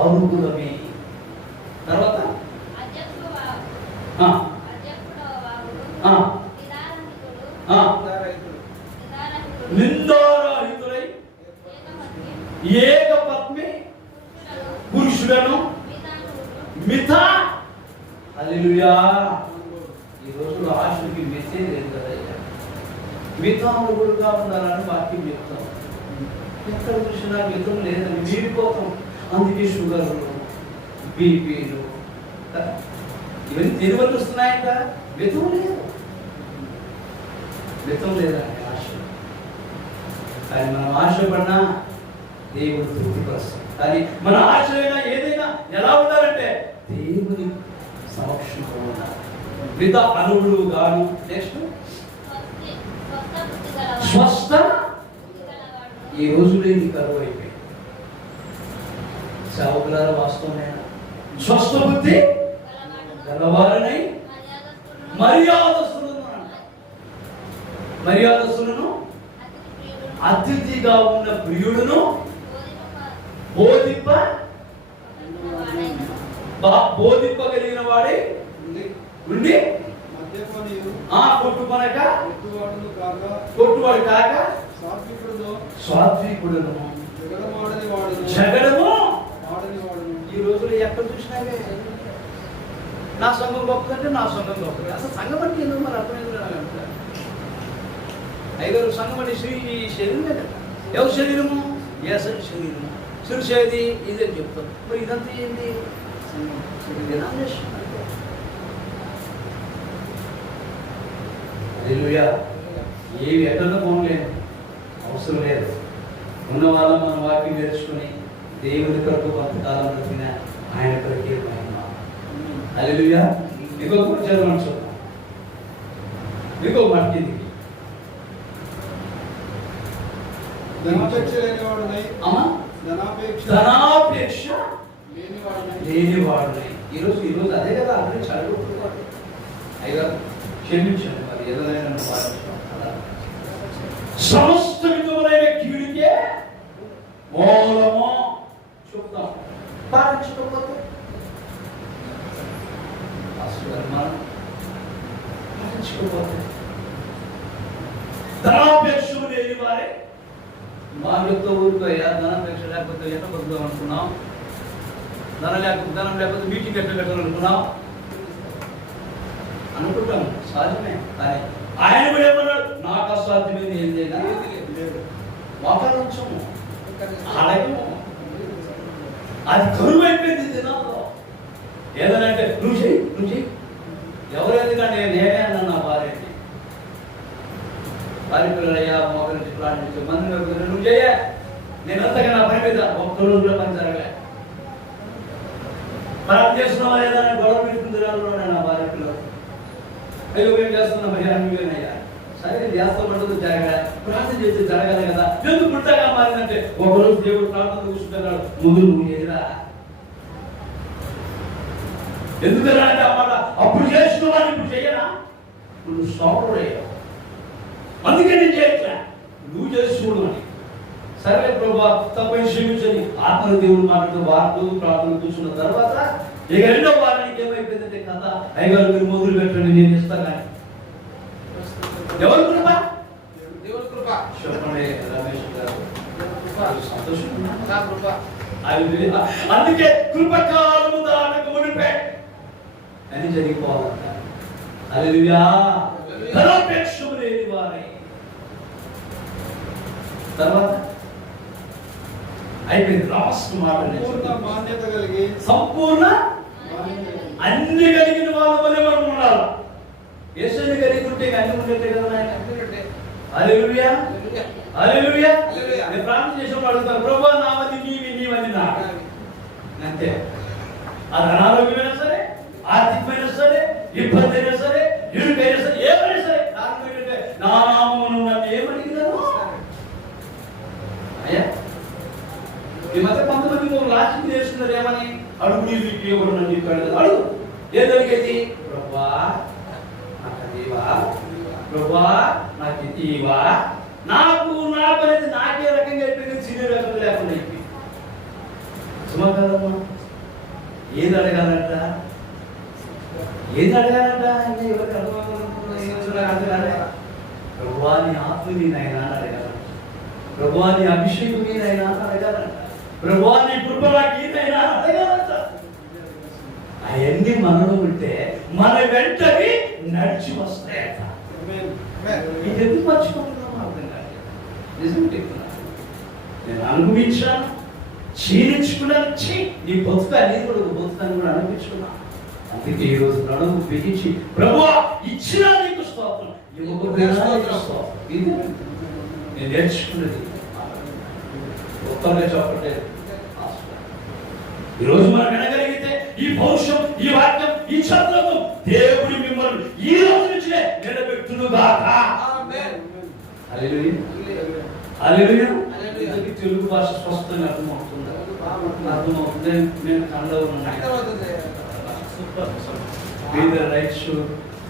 అర్హులమే. తర్వాత నిందారహితులై ఏకపత్ని పురుషులను మిత. హల్లెలూయా. ఈ రోజుల్లో ఆశకి మెసేజ్ లేదు కదయ్యా. మితాములు కూడా ఉండాలని వాక్యం చెప్తాం. ఎక్కడ చూసినా మితం లేదని వీడిపోతాం. అందుకే షుగర్లు, బీపీలు ఇవన్నీ తిరువలు వస్తున్నాయంట. మితం లేదు, మితం లేదండి ఆశ. కానీ మనం ఆశపడినా దేవుడు తృప్తిపరుస్తాం. కానీ మన ఆశ ఏదైనా ఎలా ఉండాలంటే దేవుని సమక్షంలో ఉండాలి. మిత అనువులు గాను. నెక్స్ట్ స్వస్థ. ఈ రోజులో ఇది కరువు అయిపోయింది. సేవకులారా వాస్తవమే. స్వస్థ బుద్ధి గలవారనై మర్యాదస్తులను అతిథిగా ఉన్న ప్రియుడును బోధింపగలిగిన వాడే ఉండి కొట్టువాడు కాక సాత్వికుడును జగడము. ఈ రోజులు ఎక్కడ చూసినా నా సంఘం గొప్పదంటే నా సంఘం గొప్పది. అసలు సంఘం అంటే ఎందుకు మరి అర్థమైంది? ఐదారు సంఘం అంటే ఈ శరీరం కదా. ఎవరి శరీరము? ఏసరి శరీరము. సురిసేది ఇది అని చెప్తాం. మరి ఇదంతా ఏంటి? హల్లెలూయా. ఏవి ఎక్కడో పోలేదు, అవసరం లేదు. ఉన్న వాళ్ళం మనం వాక్యం నేర్చుకుని దేవుని కొరకు కొంతకాలం బ్రతికిన ఆయన కొరకే మహిమ. హల్లెలూయా. ఇంకొక చదవని చూద్దాం. ఇంకొక మాట కిందికి. ధనాపేక్ష లేనివాడునై. ఈరోజు అదే కదా అందరూ చదువుకుంటున్నారు. అయ్యా క్షమించండి, మరి ఏదైనా సమస్త విధములైన కీడుకే మూలము చెప్తాం. పాటించకపోతే పాటించకపోతే ధనాపేక్షలు లేని వారే వాళ్ళతో ఊరుకోయా. ధనాపేక్ష లేకపోతే ఎట్లా బతుకుదాం అనుకున్నాం? ధనం లేకపోతే మీటింగ్ ఎట్లా పెట్టాలనుకున్నాం అనుకుంటాం. సాధ్యమే. కానీ ఆయన కూడా ఏమన్నాడు? నాకు అసాధ్యమైంది ఏం చేయలేదు. వాతావరణము ఆలయము అది కరువు అయిపోయింది దినాల్లో. ఏదనంటే నువ్వు చెయ్యి. ఎవరైతే కానీ నేనే అన్నా నా భార్యని. భార్య పిల్లలయ్యా మొక్కల నుంచి ప్రాణించే మంది నువ్వు చేయ. నేను అంతగా నా పని మీద ఒక్క రోజులో పని జరగలే. ప్రార్థన చేస్తున్నావా లేదా గొడవ పెట్టుకుని దినాల్లో నా భార్య పిల్లలు. అయ్యో ఏం చేస్తున్నా భయ్యా నువ్వేనయ్యా. సరే చేస్తామంటే జరగాలి, ప్రార్థన చేస్తే జరగాలి కదా. ఎందుకు పుట్టగా మారిందంటే ఒకరోజు దేవుడు ప్రార్థన కూర్చుంటున్నాడు, నువ్వు ఎదురా ఎందుకన్నా అంటే అన్నమాట అప్పుడు చేసిన వాళ్ళు ఇప్పుడు చెయ్యరా, నువ్వు సోమరు అయ్యావు, అందుకే నేను చేయట్లే, నువ్వు చేసుకోడు అని. సరే ప్రభా తప్పని క్షమించని ఆత్మ దేవుడు మాట్లాడుతూ వారు ప్రార్థన కూర్చున్న తర్వాత ఇక రెండో వారానికి ఏమైపోయిందంటే కథ, అయ్యగారు మీరు మొదలు పెట్టండి నేను ఇస్తాను కానీ. ఎవరు కృప? దేవుని కృప. చెప్పండి రమేష్ గారు, సంతోషం. కృప. అందుకే కృపకాలము దానక మునిపే అని జరిగిపోవాలంట. హల్లెలూయా. ధనాపేక్షము లేని వారై తర్వాత అయిపోయింది. లాస్ట్ మాట మాన్యత కలిగి సంపూర్ణ అన్ని కలిగిన వాళ్ళ వలె మనం ఉండాలి. యేసుని కలిగి ఉంటే అన్ని ఉండేట్టే కదా నాయన. హల్లెలూయా, హల్లెలూయా. నేను ప్రార్థన చేసినప్పుడు అడుగుతాను, ప్రభువా నావది నీవని నాకు అంతే. అది అనారోగ్యమైనా సరే, ఆర్థికమైనా సరే, ఇబ్బంది అయినా సరే, ఇరుకైనా సరే, ఏమైనా సరే, కారణం ఏంటంటే నా నామమును నన్ను ఏమడిగినాను అయ్యా. ఈ మధ్య కొంతమంది లాజిక్ చేస్తున్నారు, ఏమని అడుగు నీకు ఎవరు నన్ను చెప్పాడు అడుగు. ఏది అడిగేది? ప్రభువా నాకు దేవా, ప్రభువా నాకు ఇవా, నాకు నా పని నాకే రకంగా అయిపోయింది, చిన్న రకం లేకుండా అయిపోయింది. సుమకరమ్మా ఏది అడగాలంట, ఏది అడగాలంట అంటే ఎవరికి అర్థం? ప్రభువా నీ ఆత్మ నీనైనా అడగాలంట, ప్రభువా నీ అభిషేకం నీనైనా అడగాలంట, ప్రభువా నీ కృప నాకు ఈనైనా అడగాలంట. అవన్నీ మనలో ఉంటే మన వెంటనే నడిచి వస్తాయట. ఇది ఎందుకు మర్చిపోతున్నాం అర్థం కాదు. నిజం చెప్తున్నాను, నేను అనుభవించాను, క్షీణించుకున్నాను. నీ బతుక నేను కూడా బతుకాన్ని కూడా అనిపించుకున్నాను. అందుకే ఈ రోజు నడుము బిగించి ప్రభువా ఇచ్చినా నీకు స్తోత్రం, ఇవ్వకపోయినా నీకు స్తోత్రం. ఇది నేను నేర్చుకున్నది. ఒక్కరిగా చెప్పట్లేదు. ఈరోజు మనం వినగలిగితే ఈ పౌరుషం, ఈ వాక్యం, ఈ ఛత్రత్వం దేవుడి మిమ్మల్ని ఈ రోజు నుంచే నిలబెట్టునుగాక. హల్లెలూయా, హల్లెలూయా. తెలుగు భాష స్పష్టంగా అర్థమవుతుంది, అర్థమవుతుంది. నేను కన్నడ రైట్స్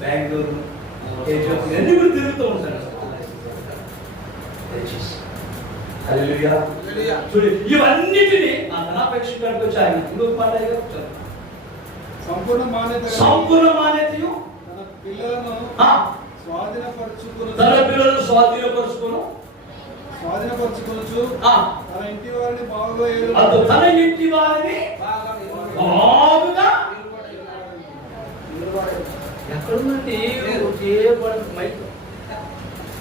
బెంగళూరు అన్ని కూడా తిరుగుతూ ఉంటాను. హల్లెలూయా. చూడు ఇవన్నిటిని ఆ ధనాపేక్ష గారికి వచ్చి ఆయన ఇంకొక మాట సంపూర్ణ మాన్యత, సంపూర్ణ మాన్యతయు తన పిల్లలను స్వాధీనపరచుకొను, తన పిల్లలను స్వాధీనపరచుకొను, తన ఇంటి వారిని బాగుగా తన ఇంటి వారిని బాగుగా ఎక్కడుందంటే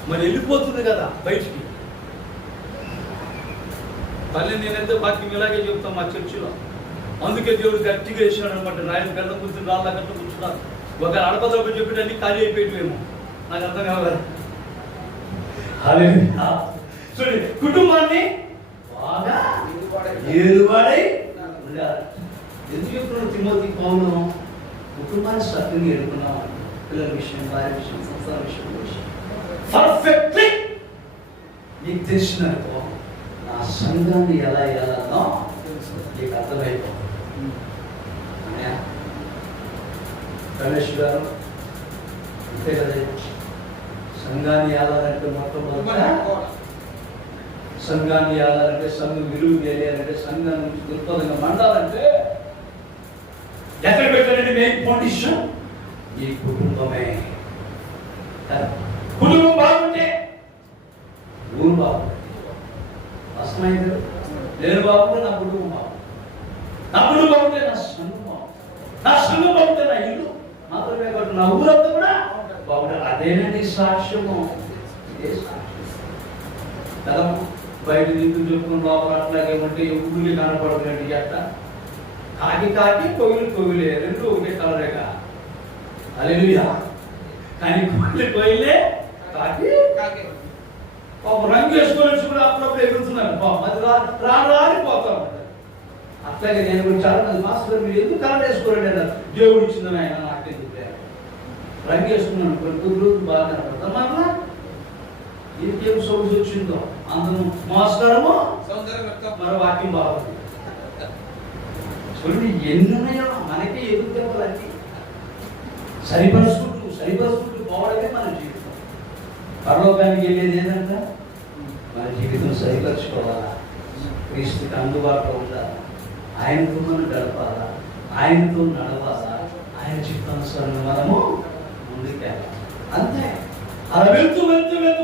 మరి వెళ్ళిపోతుంది కదా బయటికి. మళ్ళీ నేనైతే వాక్యం ఇలాగే చెప్తాను మా చర్చిలో. అందుకే దేవుడు గట్టిగా వేసాడు అనమాట. రాయల గంట కూర్చుని రాళ్ళ గంట కూర్చున్నారు. ఒక అడపదొక చెప్పినన్ని ఖాళీ అయిపోయేమో నాకు అర్థం కావాలి. చూడండి, కుటుంబాన్ని బాగా ఏలువాడై ఉండాలి. ఎందుకు చెప్తున్నాడు తిమోతి పౌలు? కుటుంబాన్ని సత్యంగా ఎదుర్కొన్నాం. పిల్లల విషయం, భార్య విషయం, సంసార విషయం పర్ఫెక్ట్లీ నీకు తెలిసిననుకో, నా సంఘాన్ని ఎలా వెళ్ళాలో నీకు అర్థమైపోతుంది. రమేష్ గారు అంతే కదా, సంఘాన్ని వెళ్ళాలంటే మొట్టమొదటి సంఘాన్ని వెళ్ళాలంటే, సంఘం విలువ తెలియాలంటే, సంఘం నుంచి దృక్పథంగా మండాలంటే ఎక్కడ పెట్టాలంటే మెయిన్ కండిషన్ ఈ కుటుంబమే. కుటుంబం బాగుంటే ఊరు బాగుంటుంది. అసమైంది నేను బాగుంటే నా కుటుంబం బాగుంటుంది, నా కుటుంబం బాగుంటే నా సంఘం బాగుంటుంది, నా సంఘం బాగుంటే నా ఇల్లు మాత్రమే కాదు నా ఊరంతా కూడా బాగుంటుంది. అదేనండి సాక్ష్యము. ఇదే సాక్ష్యం కదా. బయట దిక్కు చెప్పుకుని లోపల అట్లాగేమంటే ఊళ్ళో కనపడదు. ఎట్ట కాకి కాకి కోవిలు కోవిలే రెండు ఒకే కలరేగా. హల్లెలూయా. కానీ కోవిలు కోయిలే, కాకి పాపం రంగు వేసుకొని కూడా అప్పుడప్పుడు ఎగురుతున్నారు. పాపం అది రానిపోతా ఉంటారు. అట్లాగే నేను కూడా చాలా మంది మాస్టర్ మీరు ఎందుకు కలర్ వేసుకోరండి అన్నారు. దేవుడు ఇచ్చిందని ఆయన నాకు ఎందుకు రంగు వేసుకున్నాను కొన్ని రోజులు బాగా కనపడతాం. మళ్ళా ఇంకేం సొగసు వచ్చిందో అందము మాస్టరము సౌందర్యం వ్యక్తం. మన వాక్యం బాగుంది. చూడండి ఎన్ని ఉన్నాయో మనకే ఎదుగుదలన్నీ సరిపరుచుకుంటూ పోవడమే మన జీవితం. పరలోకానికి వెళ్ళేది ఏంటంటే మన జీవితం సరిపరచుకోవాలా, క్రీస్తుకి అందుబాటులో ఉండాలా, ఆయనతో మనం గడపాలా, ఆయనతో నడవాలా, ఆయన చిత్తానుసారంగా మనము ముందుకెళ్ళాలి. అంతే. అలా వెళ్తూ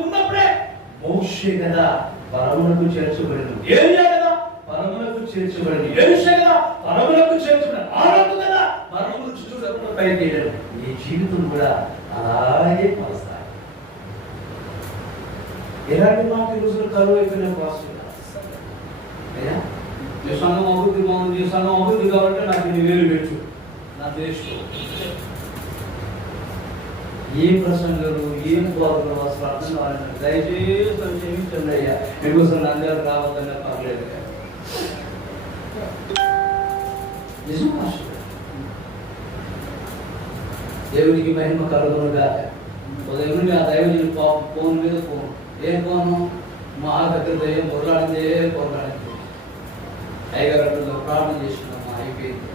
ఉన్నప్పుడే మోషే కదా పరములకు చేర్చబడింది, ఏలియా కదా పరములకు చేర్చబడింది, ఎలీషా కదా పరములకు చేర్చబడింది, ఆరోగ్య కదా పరములు చుట్టూ పైకి వెళ్ళాడు. ఈ జీవితం కూడా అలాగే కొనసాగాలి. ఎలాంటి మాట ఈ రోజులు కరువు అయిపోయిన కోసం అయ్యా నీ సంఘం అభివృద్ధి బాగుంది, నీ సంఘం అభివృద్ధి కాబట్టి నాకు నీ వేలు పెట్టు నా దేశం. ఏం ప్రసంగాలు ఏం బోధకులు అసలు అర్థం కావాలంటే దయచేసి నన్ను క్షమించండి అయ్యా, మీకోసం నంద్యాలు రావద్దన్నా పర్లేదు. నిజం మాస్టర్. దేవునికి మహిమ కలుగునుగా. ఉదయం ఆ దైవజుని ఫోన్ మీద ఫోన్, ఏ ఫోను మా దగ్గర దయ్యం పొరలాడిందే పొరలాడింది. అయ్యగారు ప్రార్థన చేసినామా అయిపోయింది.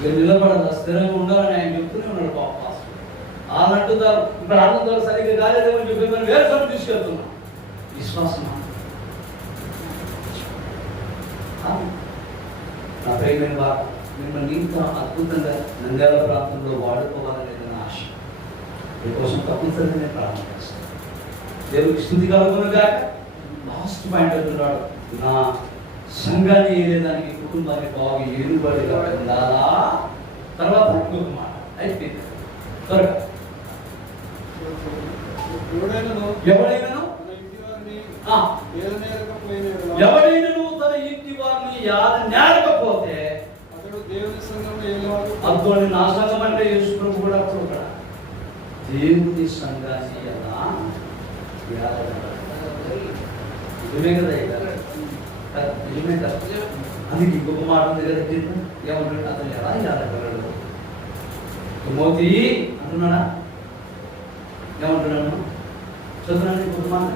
మీరు నిలబడదా స్థిరంగా ఉండాలని ఆయన చెప్తూనే ఉన్నాడు పాప. వాళ్ళంటున్నారు ఇప్పుడు అర్థం సరిగ్గా కాలేదేమని చెప్పి మనం వేరే చోటు తీసుకెళ్తున్నాం. విశ్వాసం నా ప్రేమైన వారు మిమ్మల్ని ఇంకా అద్భుతంగా నంద్యాల ప్రాంతంలో వాడుకోవాలనే ఆశ. మీకోసం తప్పనిసరిగా నేను ప్రార్థన చేస్తాను. దేవుడికి స్తుతి కలుగునుగా. లాస్ట్ పాయింట్ అంటున్నాడు, నా సంఘాన్ని ఏలేదానికి కుటుంబాన్ని బాగు ఏలుబడిగా ఉండాలా. తర్వాత ఇంకొక మాట అయిపోయింది త్వరగా. ఎవరైనాను తన ఇంటి వారిని నేరకపోతే అతడు నా సంఘం అంటే యేసు ప్రభు కూడా అప్పుడు కూడా దేవుని సంఘాన్ని ఎలా నిజమే కదా, నిజమే కదా. అందుకే ఇంకొక మాట ఉంది కదా, ఏమంటాడు అతను ఎలా ఏడగలడు. మోతి అంటున్నాడా, ఏమంటున్నాను చదువున్నాను ఇంకొక మాట,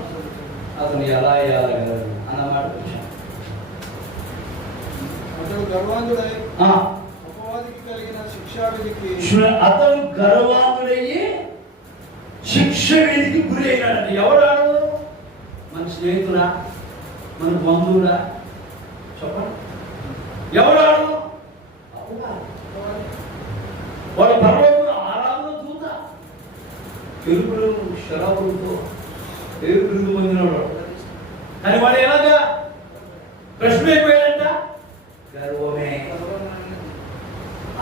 అతను ఎలా ఏడగలడు అన్నమాట వచ్చాను. అతడు గర్వాంధుడై అపవాదికి కలిగిన శిక్షావిధికి అతను గర్వాంధుడయ్యి శిక్ష విధికి గురి అయినాడు. ఎవడాడు? మన స్నేహితుడా, మన బంధువుడా? చెప్పండి, ఎవడాడు? వాడు పరలోకంలో ఆరాధన చూత ఎరుపులు శరాబులతో ఎరుపులు పొందినవాడు. కానీ వాడు ఎలాగా ప్రశ్న అయిపోయాడంట, గర్వమే,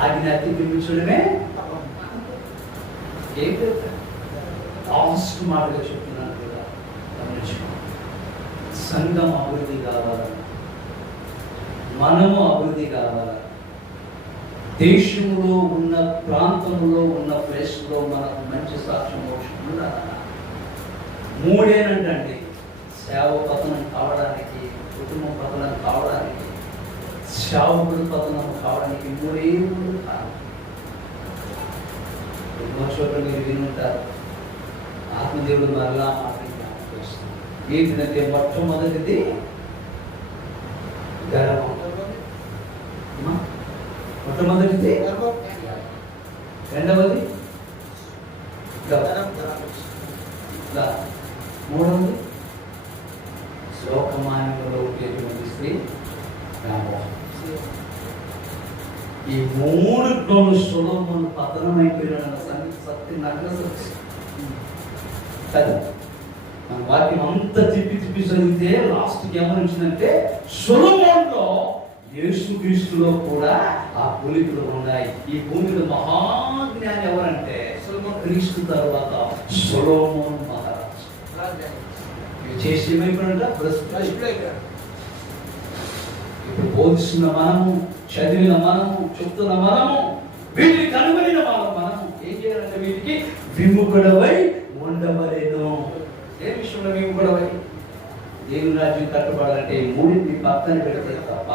ఆజ్ఞ అతిక్రమించడమే. ఏంటి లాస్ట్ మాటగా చెప్తున్నాను కదా, సంఘం అభివృద్ధి కావాలా, మనము అభివృద్ధి కావాలా, దేశంలో ఉన్న ప్రాంతంలో ఉన్న ప్లేస్లో మనకు మంచి సాక్ష్యం ఉండాలి. మూడేనంటండి సేవ పతనం కావడానికి, కుటుంబం పతనం కావడానికి, సేవకుడు పతనం కావడానికి మూడే కారణం. ఎన్నో చోట్ల మీరు వినుంటారు. ఆత్మదేవుడు మరలా మాట్లాడుతున్నాడు. ఏంటంటే మొట్టమొదటిది గర్వం, మొట్టమొదటిది. రెండవది మూడవది లోకమాన్యంలో ఉండేటువంటి స్త్రీ వ్యామోహం. ఈ మూడులోను సొలొమోను పతనం అయిపోయిన సత్యం నగ్న సత్యం కదా. మన వాక్యం అంతా తిప్పి చదివితే లాస్ట్కి ఏమనిచ్చిందంటే సొలొమోనులో యేసుక్రీస్తులో కూడా ఆ పోలికలు ఉన్నాయి. ఈ భూమిలో మహాజ్ఞాని ఎవరంటే క్రీస్తు తర్వాత సొలొమోను మహారాజు. చేసి ఏమైపోయినట్ట ఇప్పుడు బోధిస్తున్న మనము, చదివిన మనము, చెప్తున్న మనము, వీటిని కనుగొనిన మనము ఏం చేయాలంటే వీటికి విముఖుడవై ఉండవలేను. ఏ విషయంలో విముఖుడవై? దేవుని రాజ్యం కట్టుబడాలంటే మూడింటి పక్కన పెడితే తప్ప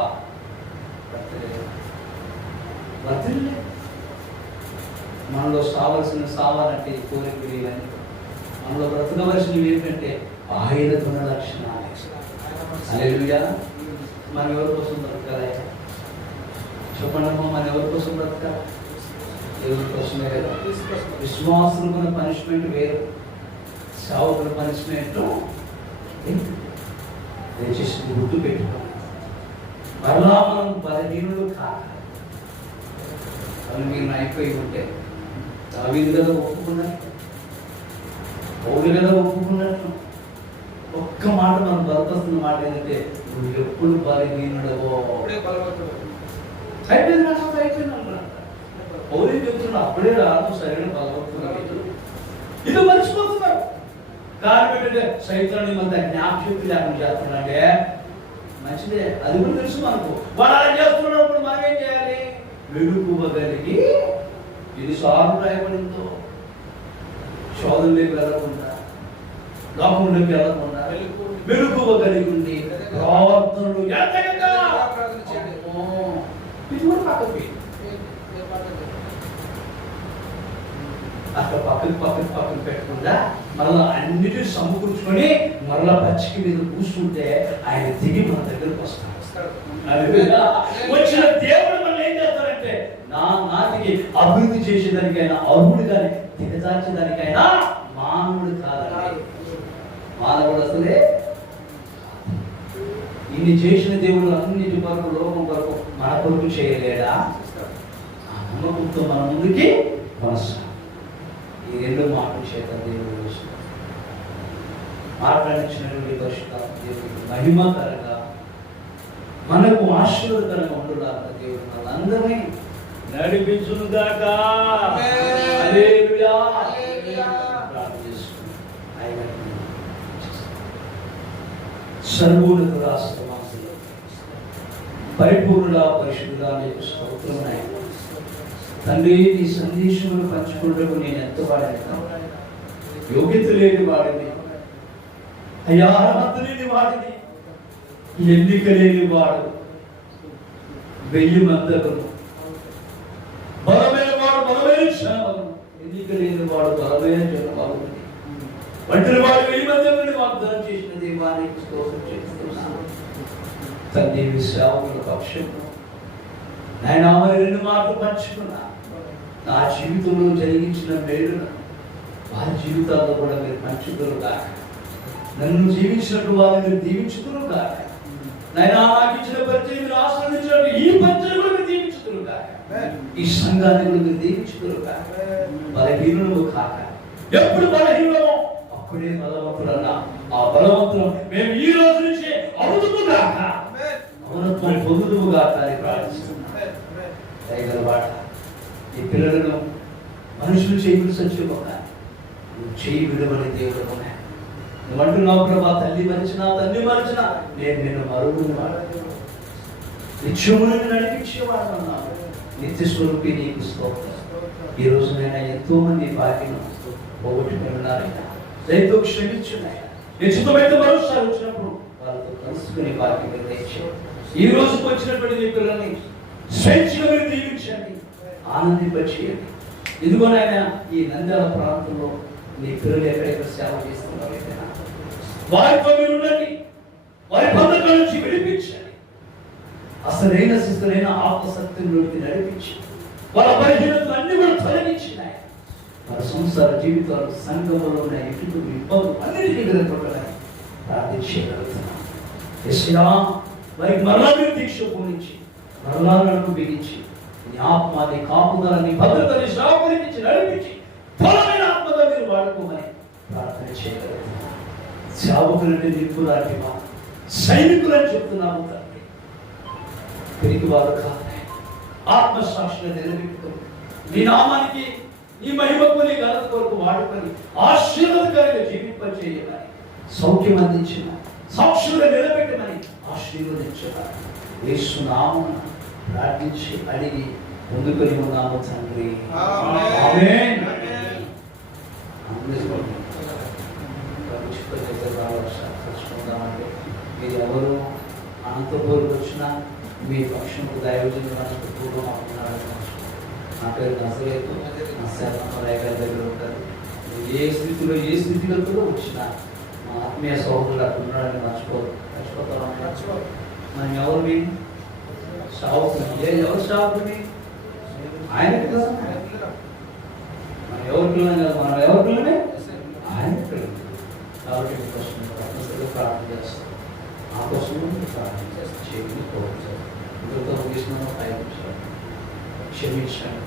వర్తిల్లే. మనలో సావాల్సిన సావాలంటే కోరికలు ఇవన్నీ, మనలో బ్రతకవలసినవి ఏంటంటే ఆయనకున్న లక్షణాలు. హల్లెలూయా. మనం ఎవరి కోసం బ్రతకాలి? చెప్పండమ్మా, మనం ఎవరి కోసం బ్రతకాలి? దేవుని కోసమే కదా. విశ్వాసులకు పనిష్మెంట్ వేరు, సేవకుల పనిష్మెంట్ దయచేసి గుర్తు పెట్టుకోండి. మరలా మనం బలహీనులు కాక మీరు అయిపోయి ఉంటే దావీదు కదా ఒప్పుకున్నట్టు, పౌలు కదా ఒప్పుకున్నట్టు. ఒక్క మాట మనం బలపరుస్తున్న మాట ఏంటంటే, నువ్వు ఎప్పుడు బలహీనుడవో అయిపోయింది నాకు అయిపోయింది అనుకున్నా. పౌలు చెప్తున్నా అప్పుడే రాదు సరైన బలపడుతున్నాడు. ఇది మర్చిపోతున్నాడు. కారణం ఏంటంటే సైతాన్ని మన జ్ఞాపశక్తి లేకుండా చేస్తున్నాడే. మంచిదే, అది కూడా తెలుసు మనకు. వాడు అలా చేస్తున్నప్పుడు మనం ఏం చేయాలి? వెలుగువగలిగి, ఇది సార్లు రాయబడిందో, శోధనలోకి వెళ్ళకుండా, లోకంలోకి వెళ్ళకుండా వెలుగువగలిగి ఉండి ప్రార్థనలు అక్కడ పక్కన పెట్టకుండా మరలా అన్నిటిని సమకూర్చుకొని మరలా పచ్చిక మీద కూర్చుంటే ఆయన దిగి మన దగ్గరకు వస్తాడు. వచ్చిన దేవుడు మనం ఏం చేస్తారంటే, నాటికి అభివృద్ధి చేసేదానికైనా అర్హుడు కానీ దిగజార్చేదానికైనా మానవుడు కాదండి. మానవుడు అసలే ఇన్ని చేసిన దేవుడు అన్నిటి కొరకు, లోకం కొరకు, మన కొరకు చేయలేడా? ఆ నమ్మకంతో మన ముందుకి కొనసాగు. ఈ రెండు మాటల చేత దేవుడు మాట్లాడించినటువంటి పరిశుద్ధ దేవుడికి మహిమకరంగా, మనకు ఆశీర్వాదకరంగా ఉండులాగా దేవుడు మనందరినీ నడిపించునుగాక. హల్లెలూయా. సర్వోన్నత రాష్ట్రవాసులు పరిపూర్ణుడా, పరిశుద్ధుడా నీకు స్తోత్రములు. తండ్రి, నీ సందేశములు పంచుకుంటూ నేను ఎంత వాడిన యోగ్యత లేని వాడిని అయ్యా, అర్హత లేని వాడిని, ఎన్నిక లేని వాడు, 1000 మందలను బలమైన వాడు, బలమైన క్షేమం, ఎన్నిక లేని వాడు, బలమైన జనవాడు, వంటి వాడు 1000 మందిని వాగ్దానం చేసిన దేవానికి స్తోత్రం చేస్తున్నాను. తండ్రి, సేవకుల పక్షంలో నాయన మరి 2 మాటలు పంచుకున్నా. నా జీవితంలో జరిగించిన మేలును వారి జీవితాల్లో కూడా మీరు పంచుతురు కాక, నన్ను జీవించినట్టు వారిని మీరు దీవించుతురు కాక, నాయన నాకు ఇచ్చిన పరిచయం మీరు ఆశ్రయించినట్టు ఈ పరిచయం కూడా మీరు దీవించుతురు కాక, ఈ సంఘాన్ని కూడా మీరు దీవించుతురు కాక. బలహీనులు కాక, ఎప్పుడు బలహీనమో అప్పుడే బలవంతులన్నా ఆ బలవంతులు మేము ఈ రోజు నుంచి అవుతుము కాక, అవునత్వం పొందుదుము కాక అని ప్రార్థిస్తున్నాం. దయగలవాడ, ఈ పిల్లలను మనుషులు చేయకులు సత్యమోగా నువ్వు చేయి విడవని దేవుడు. నువ్వు అంటున్నావు ప్రభా, తల్లి మరిచినా తండ్రి మరిచినా నేను నిన్ను మరుగుని వాడు, నిత్యములను నడిపించేవాడు అన్నావు. నిత్య స్వరూపి నీకు స్తోత్రం. ఈ రోజు నేను ఎంతో మంది భాగ్యం పోగొట్టుకుని ఉన్నారైనా దయతో క్షమించున్నాయి. నిశ్చితమైతే మరోసారి వచ్చినప్పుడు వాళ్ళతో కలుసుకుని భాగ్యం నిర్ణయించావు. ఈ రోజుకు వచ్చినటువంటి నీ పిల్లల్ని స్వేచ్ఛగా మీరు దీవించండి, ఆనందింపచేయండి. ఇదిగోనైనా ఈ నంద్యాల ప్రాంతంలో నీ పిల్లలు ఎక్కడెక్కడ సేవ చేస్తున్నారు, వారితో మీరు ఉండండి, వారి బంధకాల నుంచి విడిపించండి, అసలైన శిస్తులైన ఆత్మశక్తిలోకి నడిపించి వాళ్ళ బలహీనతలు అన్ని కూడా తొలగించినాయి. వాళ్ళ సంసార జీవితాలు, సంఘంలో ఉన్న ఇటు ఇబ్బందులు అన్నిటినీ ఎదుర్కొంటున్నాయి. ప్రార్థించగలుగుతున్నాం. యెషయా, వారికి మరలా మీరు దీక్ష పూరించి మరలా నడుపు బిగించి నీ ఆత్మ, నీ కాపుదల, నీ భద్రతని శాపరించి నడిపించి బలమైన ఆత్మగా మీరు వాడుకోమని ప్రార్థన చేయగలుగుతున్నాం. సేవకులంటే నిప్పు లాంటి వారు, సైనికులని చెప్తున్నాము తండ్రి. పెరిగి వారు కాదు, ఆత్మసాక్షిగా నిలబెట్టుకొని నీ నామానికి, నీ మహిమకు, నీ ఘనత కొరకు వాడుకొని ఆశీర్వాదకరంగా జీవింపచేయమని, సౌఖ్యం అందించిన సాక్షులుగా నిలబెట్టమని ఆశీర్వదించమని యేసు నామమున ప్రార్థించి అడిగి ముందుకొని ఉన్నాము తండ్రి. ఆమేన్. మీరు ఎవరు అనంతపూర్కి వచ్చినా మీ పక్షంకు దైవజనులు అనంతపూర్వం అవుతున్నారు. నా పేరు నజరేతు, నా శరణరాయ గారి దగ్గర ఉంటారు. ఏ స్థితిలో ఏ స్థితిగతుల్లో వచ్చినా మా ఆత్మీయ సౌకులు అక్కడ ఉన్నాడని మర్చిపోతాం. మర్చిపో. మనం ఎవరిని సావుకుని ఎవరు సావుకుని ఆయనకి కదా. ఆయన పిల్లలు. మనం ఎవరి పిల్లలు కదా, మనం ఎవరి పిల్లనే ఆయన పిల్లలు. కాబట్టి కోసం ప్రార్థన చేస్తాం, ఆ కోసం ప్రార్థన చేస్తాం, చేయని కోరుతాం. ఇంకొక ముగిస్తున్నాము 5 నిమిషాలు క్షమించండి.